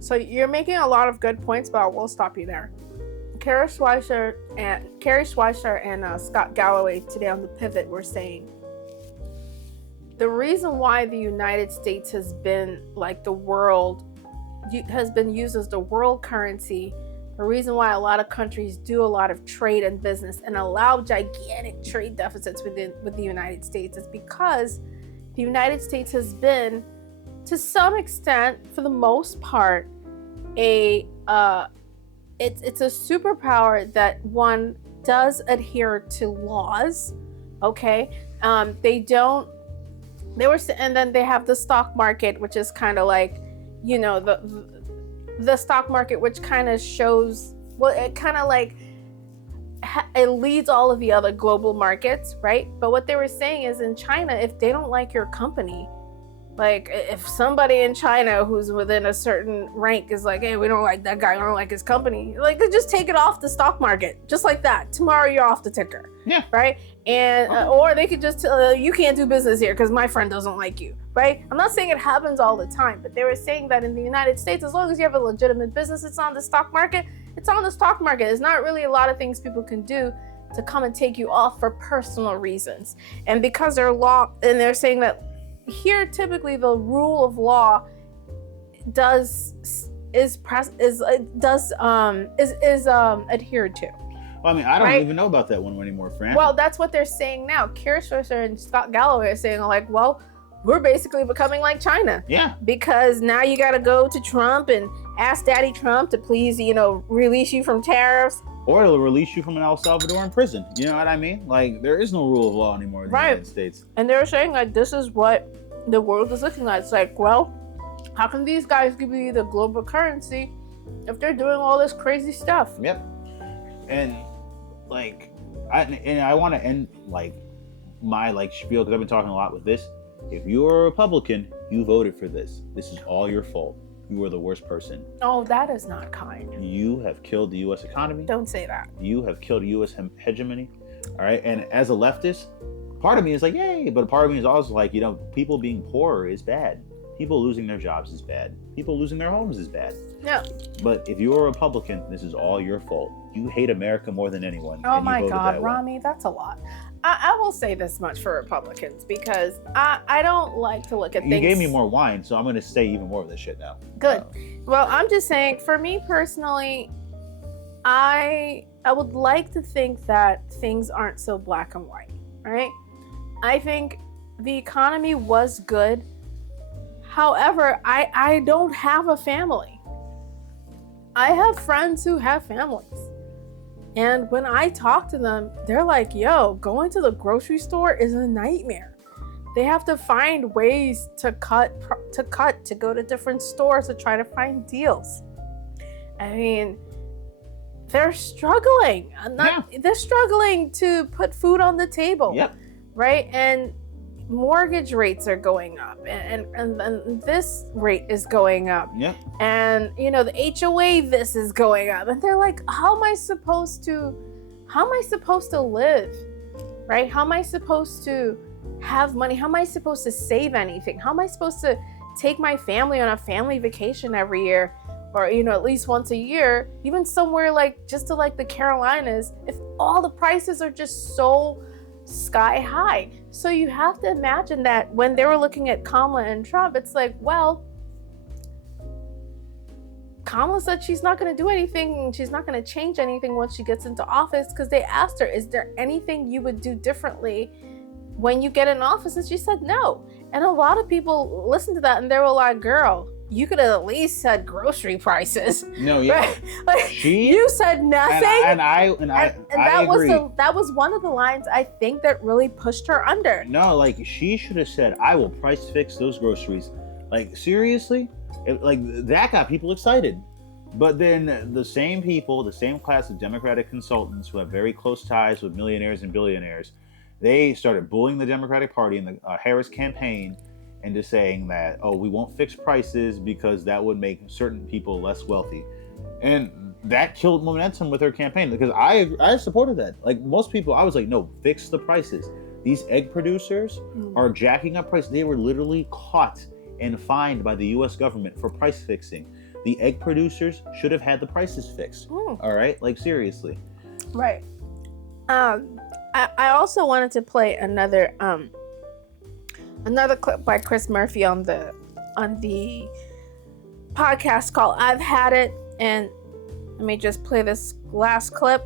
So you're making a lot of good points, but I will stop you there. Carrie Schweitzer and Scott Galloway today on The Pivot were saying the reason why the United States has been like the world, has been used as the world currency, the reason why a lot of countries do a lot of trade and business and allow gigantic trade deficits with the United States is because the United States has been, to some extent, for the most part, it's a superpower that one does adhere to laws. Okay, and then they have the stock market, which is kind of like, the stock market, which kind of shows, it kind of like it leads all of the other global markets, right? But what they were saying is, in China, if they don't like your company, like if somebody in China who's within a certain rank is like, hey, we don't like that guy, we don't like his company, like they just take it off the stock market, just like that. Tomorrow you're off the ticker. Yeah. Right. And or they could just you can't do business here because my friend doesn't like you. Right. I'm not saying it happens all the time, but they were saying that in the United States, as long as you have a legitimate business, it's on the stock market. It's on the stock market. There's not really a lot of things people can do to come and take you off for personal reasons. And because they're they're saying that here typically the rule of law is adhered to. Well, I mean, I don't even know about that one anymore, Fran. Well, that's what they're saying now. Carrie Schweitzer and Scott Galloway are saying, like, well, we're basically becoming like China. Yeah. Because now you got to go to Trump and ask Daddy Trump to please, release you from tariffs. Or it'll release you from an El Salvadoran prison. You know what I mean? Like, there is no rule of law anymore in the United States. And they were saying, like, this is what the world is looking like. It's like, well, how can these guys give you the global currency if they're doing all this crazy stuff? Yep. And, like, I want to end, like, my, like, spiel, because I've been talking a lot with this. If you're a Republican, you voted for this. This is all your fault. You are the worst person. Oh, that is not kind. You have killed the U.S. economy. Don't say that. You have killed U.S. hegemony. All right. And as a leftist, part of me is like, yay. But part of me is also like, people being poorer is bad. People losing their jobs is bad. People losing their homes is bad. Yeah. But if you're a Republican, this is all your fault. You hate America more than anyone. Oh my God, Rami, that's a lot. I will say this much for Republicans because I don't like to look at things. You gave me more wine, so I'm going to say even more of this shit now. Good. Well, I'm just saying, for me personally, I would like to think that things aren't so black and white, right? I think the economy was good. However, I don't have a family. I have friends who have families. And when I talk to them, they're like, yo, going to the grocery store is a nightmare. They have to find ways to go to different stores to try to find deals. I mean, they're struggling. They're struggling to put food on the table. Yep. Right? And mortgage rates are going up and this rate is going up. Yep. And the HOA this is going up. And they're like, how am I supposed to live? Right? How am I supposed to have money? How am I supposed to save anything? How am I supposed to take my family on a family vacation every year? Or, at least once a year, even somewhere like just to like the Carolinas, if all the prices are just so sky high. So you have to imagine that when they were looking at Kamala and Trump, it's like, well, Kamala said she's not going to do anything. She's not going to change anything once she gets into office, because they asked her, is there anything you would do differently when you get in office? And she said no. And a lot of people listened to that and they were like, girl, you could have at least said grocery prices. No, yeah. Right? Like, you said nothing. And I agree. That was one of the lines I think that really pushed her under. No, like she should have said, I will price fix those groceries. Like seriously? That got people excited. But then the same people, the same class of Democratic consultants who have very close ties with millionaires and billionaires, they started bullying the Democratic Party and the Harris campaign into saying that, oh, we won't fix prices because that would make certain people less wealthy. And that killed momentum with her campaign, because I supported that. Like most people, I was like, no, fix the prices. These egg producers are jacking up prices. They were literally caught and fined by the U.S. government for price fixing. The egg producers should have had the prices fixed. All right? Like, seriously. Right. I also wanted to play another clip by Chris Murphy on the podcast called I've Had It. And let me just play this last clip.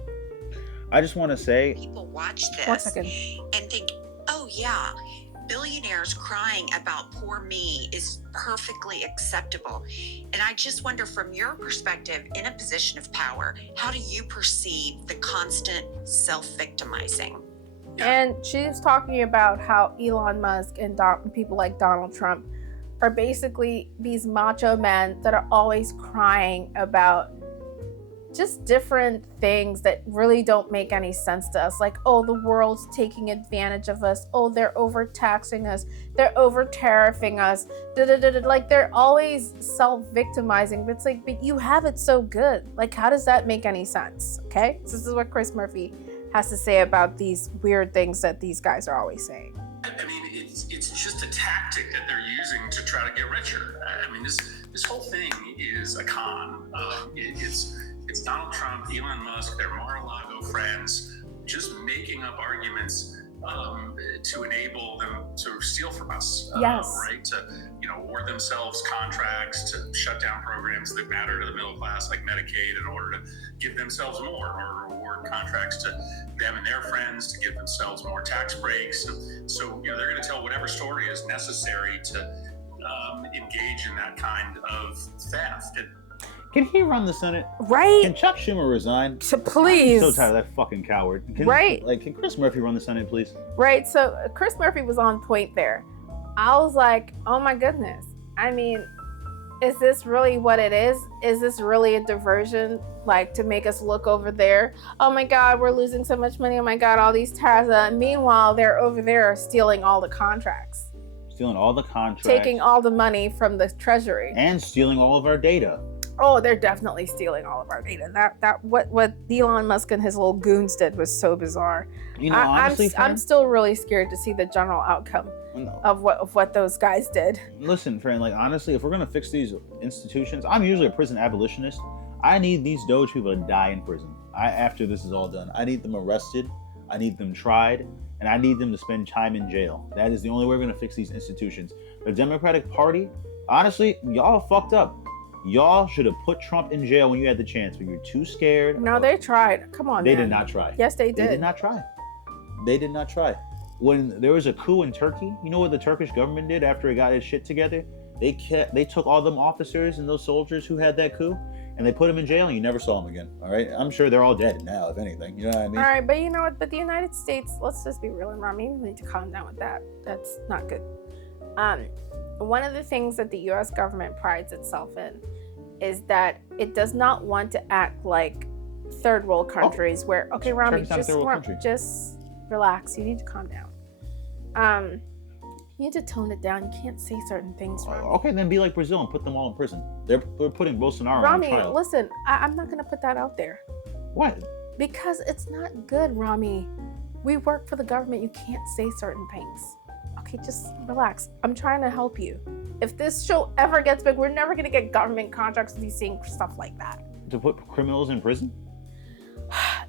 I just want to say, people watch this 1 second. and think, oh yeah, billionaires crying about poor me is perfectly acceptable. And I just wonder, from your perspective, in a position of power, how do you perceive the constant self-victimizing? And she's talking about how Elon Musk and people like Donald Trump are basically these macho men that are always crying about just different things that really don't make any sense to us. Like, oh, the world's taking advantage of us. Oh, they're overtaxing us. They're over-tariffing us. Like, they're always self-victimizing. But it's like, but you have it so good. Like, how does that make any sense? Okay? So this is what Chris Murphy has to say about these weird things that these guys are always saying. I mean, it's just a tactic that they're using to try to get richer. I mean, this whole thing is a con. It's Donald Trump, Elon Musk, their Mar-a-Lago friends, just making up arguments to enable them to steal from us. Yes. Right? To, award themselves contracts, to shut down programs that matter to the middle class, like Medicaid, in order to give themselves more, or award contracts to them and their friends to give themselves more tax breaks. And so, they're going to tell whatever story is necessary to engage in that kind of theft. Can he run the Senate? Right. Can Chuck Schumer resign? Please. I'm so tired of that fucking coward. Can Chris Murphy run the Senate, please? Right. So Chris Murphy was on point there. I was like, oh my goodness. I mean, is this really what it is? Is this really a diversion, like, to make us look over there? Oh my God, we're losing so much money. Oh my God, all these tariffs. Meanwhile, they're over there stealing all the contracts. Stealing all the contracts. Taking all the money from the Treasury. And stealing all of our data. Oh, they're definitely stealing all of our data. What Elon Musk and his little goons did was so bizarre. Honestly, I'm still really scared to see the general outcome of what those guys did. Listen, friend, like, honestly, if we're gonna fix these institutions, I'm usually a prison abolitionist. I need these Doge people to die in prison. After this is all done, I need them arrested, I need them tried, and I need them to spend time in jail. That is the only way we're gonna fix these institutions. The Democratic Party, honestly, y'all fucked up. Y'all should have put Trump in jail when you had the chance, but you're too scared. No, they tried. Come on, They man. did not try. Yes, they did. They did not try. They did not try. When there was a coup in Turkey, you know what the Turkish government did after it got its shit together? They took all them officers and those soldiers who had that coup, and they put them in jail, and you never saw them again. All right? I'm sure they're all dead now, if anything. You know what I mean? All right, but you know what? But the United States, let's just be real and Rami, we need to calm down with that. That's not good. One of the things that the U.S. government prides itself in is that it does not want to act like third world countries where, okay, Rami, just relax. You need to calm down. You need to tone it down. You can't say certain things, Rami. Okay, then be like Brazil and put them all in prison. They're putting Bolsonaro Rami, on trial. Listen, I'm not going to put that out there. What? Because it's not good, Rami. We work for the government. You can't say certain things. Okay, just relax. I'm trying to help you. If this show ever gets big, we're never going to get government contracts with you saying stuff like that. To put criminals in prison?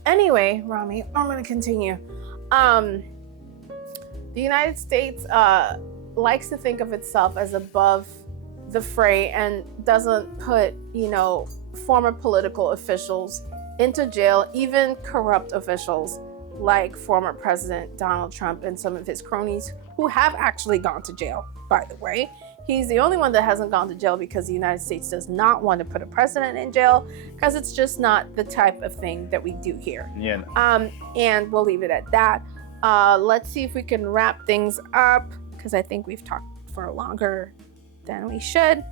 Anyway, Rami, I'm going to continue. The United States likes to think of itself as above the fray and doesn't put, former political officials into jail, even corrupt officials like former President Donald Trump and some of his cronies who have actually gone to jail, by the way. He's the only one that hasn't gone to jail because the United States does not want to put a president in jail because it's just not the type of thing that we do here. Yeah. And we'll leave it at that. Let's see if we can wrap things up because I think we've talked for longer than we should.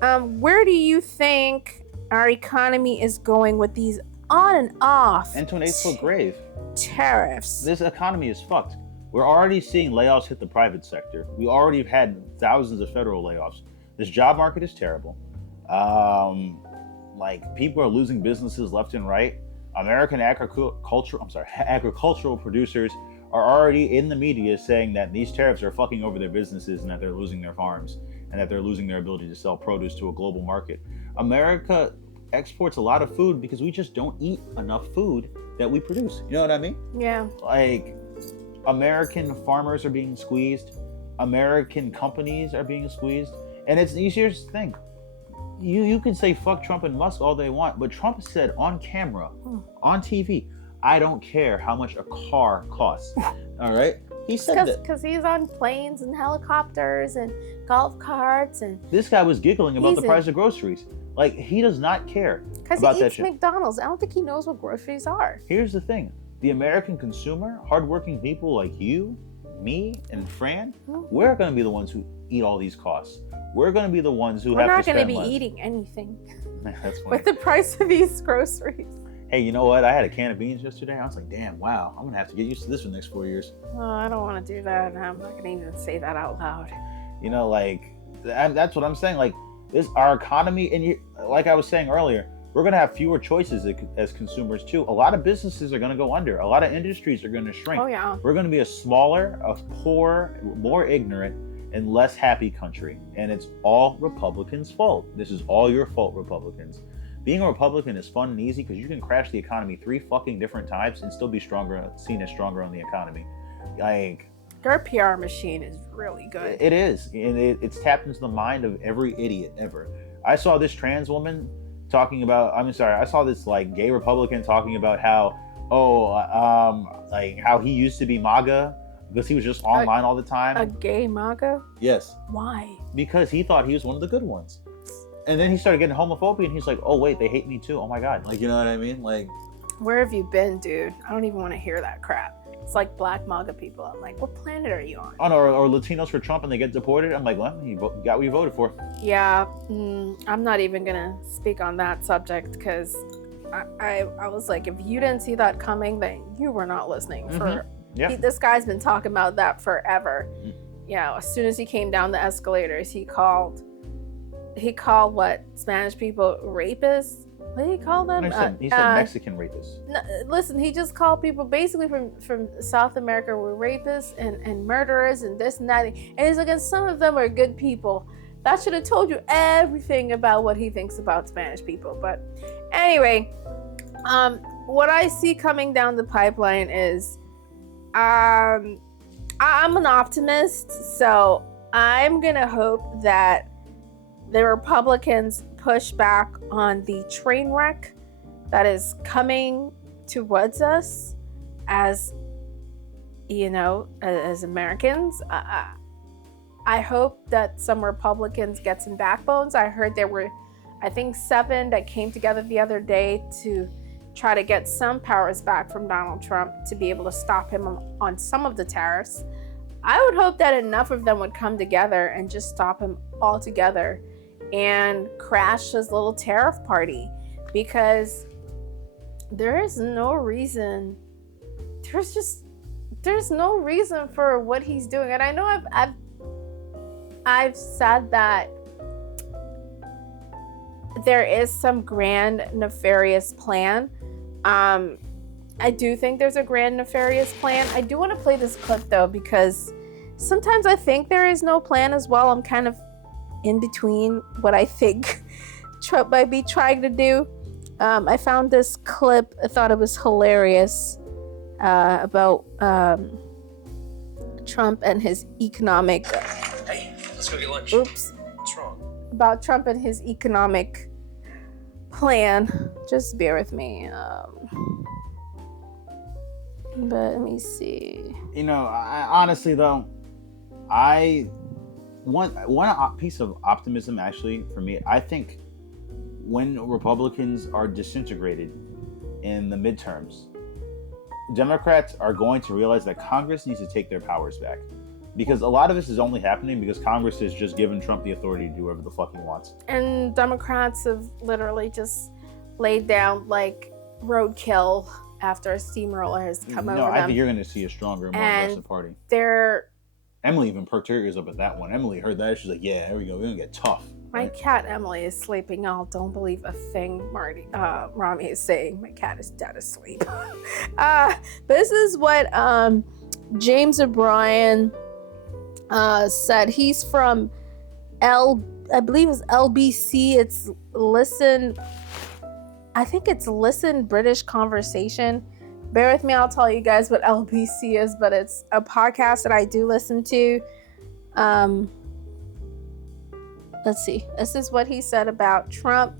Where do you think our economy is going with these on and off and to an 8-foot grave. Tariffs. This economy is fucked. We're already seeing layoffs hit the private sector. We already have had thousands of federal layoffs. This job market is terrible. Like, people are losing businesses left and right. American agricultural producers are already in the media saying that these tariffs are fucking over their businesses and that they're losing their farms and that they're losing their ability to sell produce to a global market. America exports a lot of food because we just don't eat enough food that we produce. You know what I mean? Yeah. Like, American farmers are being squeezed. American companies are being squeezed. And here's the thing. You can say fuck Trump and Musk all they want, but Trump said on camera, on TV, I don't care how much a car costs. All right? He said that. Because he's on planes and helicopters and golf carts. And this guy was giggling about the price of groceries. Like, he does not care because he eats McDonald's. I don't think he knows what groceries are. Here's the thing. The American consumer, hardworking people like you, me, and Fran, we're going to be the ones who eat all these costs. We're going to be the ones who have to spend less. We're not going to be eating anything That's funny. with the price of these groceries. Hey, you know what? I had a can of beans yesterday. I was like, damn, wow. I'm going to have to get used to this for the next 4 years. Oh, I don't want to do that. I'm not going to even say that out loud. You know, like, that's what I'm saying. Like, our economy, and like I was saying earlier, we're going to have fewer choices as consumers too. A lot of businesses are going to go under. A lot of industries are going to shrink. Oh, yeah. We're going to be a smaller, a poor, more ignorant, and less happy country. And it's all Republicans' fault. This is all your fault, Republicans. Being a Republican is fun and easy because you can crash the economy 3 fucking different times and still be seen as stronger on the economy. Like, their PR machine is really good. It is. And it's tapped into the mind of every idiot ever. I saw this trans woman talking about, I saw this like gay Republican talking about how, like how he used to be MAGA because he was just online all the time. A gay MAGA? Yes. Why? Because he thought he was one of the good ones. And then he started getting homophobia and he's like, oh wait, they hate me too. Oh my God. Like, you know what I mean? Like, where have you been, dude? I don't even want to hear that crap. It's like black MAGA people. I'm like, what planet are you on? Oh no, or Latinos for Trump and they get deported. I'm like, well, you got what you voted for. Yeah, I'm not even gonna speak on that subject because I was like, if you didn't see that coming, then you were not listening. This guy's been talking about that forever. You know, as soon as he came down the escalators, he called what, Spanish people rapists? What did he call them? He said Mexican rapists. No, listen, he just called people basically from South America were rapists and murderers and this and that. And he's like, and some of them are good people. That should have told you everything about what he thinks about Spanish people. But anyway, what I see coming down the pipeline is, I'm an optimist, so I'm gonna hope that the Republicans push back on the train wreck that is coming towards us as, you know, as Americans. I hope that some Republicans get some backbones. I heard there were, I think, 7 that came together the other day to try to get some powers back from Donald Trump to be able to stop him on some of the tariffs. I would hope that enough of them would come together and just stop him altogether and crash his little tariff party, because there is no reason. There's no reason for what he's doing. And I know I've said that there is some grand nefarious plan. I do think there's a grand nefarious plan. I do want to play this clip though, because sometimes I think there is no plan as well. I'm kind of in between what I think Trump might be trying to do. I found this clip. I thought it was hilarious about Trump and his economic. Hey, let's go get lunch. Oops. What's wrong? About Trump and his economic plan. Just bear with me. But let me see. You know, honestly though, one piece of optimism actually for me, I think when Republicans are disintegrated in the midterms, Democrats are going to realize that Congress needs to take their powers back. Because a lot of this is only happening because Congress has just given Trump the authority to do whatever the fuck he wants. And Democrats have literally just laid down like roadkill after a steamroller has come over them. No, I think you're going to see a stronger, more aggressive party. Emily even perked her ears up at that one. Emily heard that. She's like, yeah, here we go. We're going to get tough. My cat Emily is sleeping now. Don't believe a thing Rami is saying. My cat is dead asleep. This is what James O'Brien said. He's from I believe it's LBC. It's Listen. I think it's Listen British Conversation. Bear with me. I'll tell you guys what LBC is, but it's a podcast that I do listen to. Let's see. This is what he said about Trump.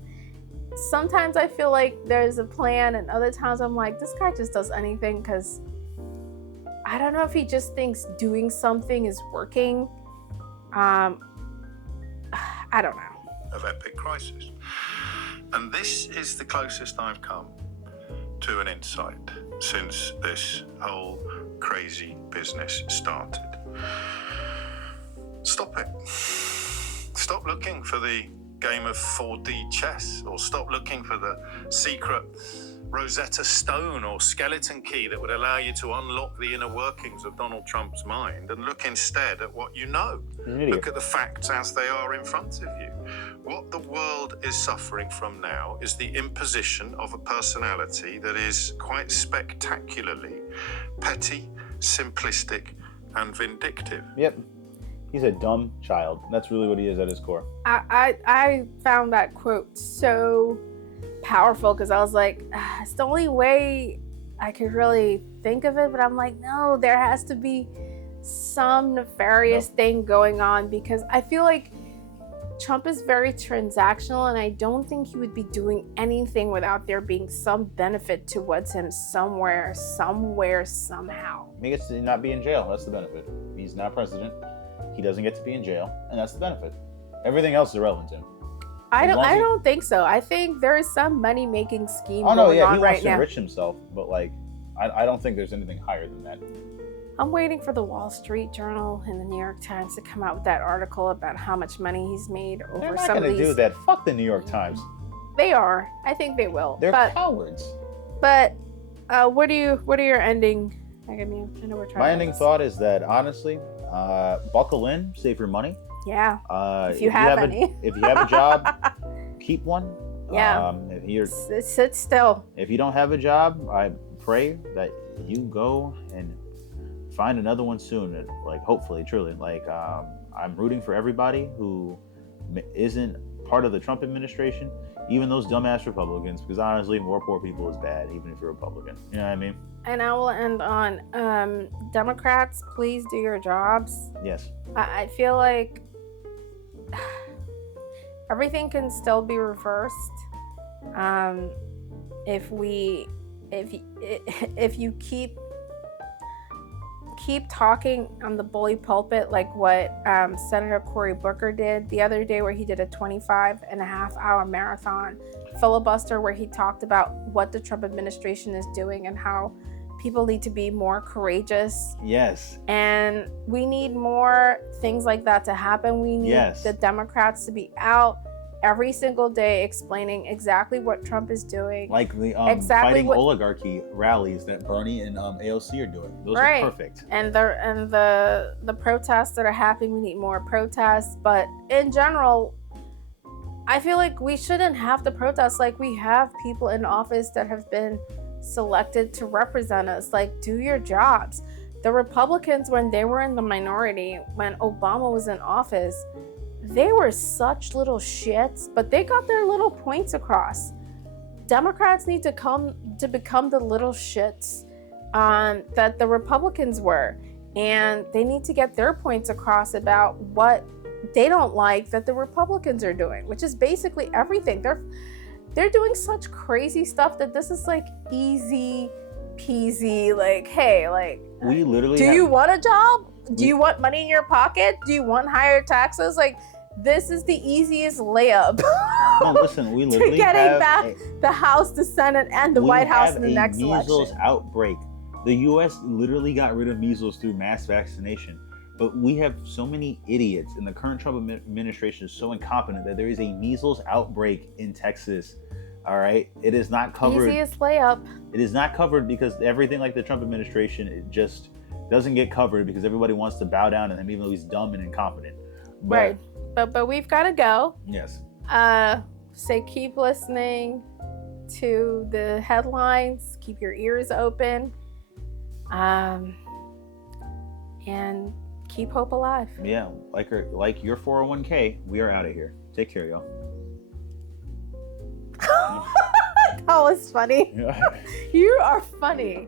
Sometimes I feel like there's a plan, and other times I'm like, this guy just does anything because I don't know if he just thinks doing something is working. I don't know. Of epic crisis. And this is the closest I've come to an insight since this whole crazy business started. Stop it. Stop looking for the game of 4D chess, or stop looking for the secret Rosetta Stone or skeleton key that would allow you to unlock the inner workings of Donald Trump's mind, and look instead at what you know. Look at the facts as they are in front of you. What the world is suffering from now is the imposition of a personality that is quite spectacularly petty, simplistic, and vindictive. Yep. He's a dumb child. That's really what he is at his core. I found that quote so powerful because I was like, it's the only way I could really think of it, but I'm like, no, there has to be some nefarious thing going on, because I feel like Trump is very transactional, and I don't think he would be doing anything without there being some benefit towards him somewhere, somehow. He gets to not be in jail. That's the benefit. He's not president. He doesn't get to be in jail, and that's the benefit. Everything else is irrelevant to him. I don't think so. I think there is some money-making scheme going on right now. He wants to now. enrich himself, but like, I don't think there's anything higher than that. I'm waiting for the Wall Street Journal and the New York Times to come out with that article about how much money he's made over They're not some of gonna these. do that. Fuck the New York Times. They are. I think they will. They're cowards. But what are your ending? I know we're trying. My ending thought is that honestly, buckle in, save your money. Yeah. If you have any. If you have a job, keep one. Yeah. Sit still. If you don't have a job, I pray that you go and find another one soon. Like, hopefully, truly. Like, I'm rooting for everybody who isn't part of the Trump administration, even those dumbass Republicans, because honestly, more poor people is bad, even if you're a Republican. You know what I mean? And I will end on Democrats, please do your jobs. Yes. I feel like everything can still be reversed if you keep talking on the bully pulpit like what Senator Cory Booker did the other day, where he did a 25.5-hour marathon filibuster where he talked about what the Trump administration is doing and how people need to be more courageous. Yes. And we need more things like that to happen. We need the Democrats to be out every single day explaining exactly what Trump is doing. Like the fighting oligarchy rallies that Bernie and AOC are doing. Those are perfect. And the protests that are happening, we need more protests. But in general, I feel like we shouldn't have to protest. Like, we have people in office that have been selected to represent us. Like, do your jobs. The Republicans, when they were in the minority, when Obama was in office, they were such little shits, but they got their little points across. Democrats need to become the little shits that the Republicans were, and they need to get their points across about what they don't like that the Republicans are doing, which is basically everything. They're doing such crazy stuff that this is like easy peasy. Like, hey, like, we literally you want a job? Do you want money in your pocket? Do you want higher taxes? Like, this is the easiest layup. No, listen, we literally to getting back the House, the Senate, and the White House in the next election. Measles outbreak. The U.S. literally got rid of measles through mass vaccination. But we have so many idiots, and the current Trump administration is so incompetent that there is a measles outbreak in Texas. All right, it is not covered. Easiest layup. It is not covered because everything like the Trump administration, it just doesn't get covered because everybody wants to bow down to him, even though he's dumb and incompetent. Right, but we've got to go. Yes. Say keep listening to the headlines. Keep your ears open. And keep hope alive. Yeah, like your 401k, we are out of here. Take care, y'all. That was funny. You are funny.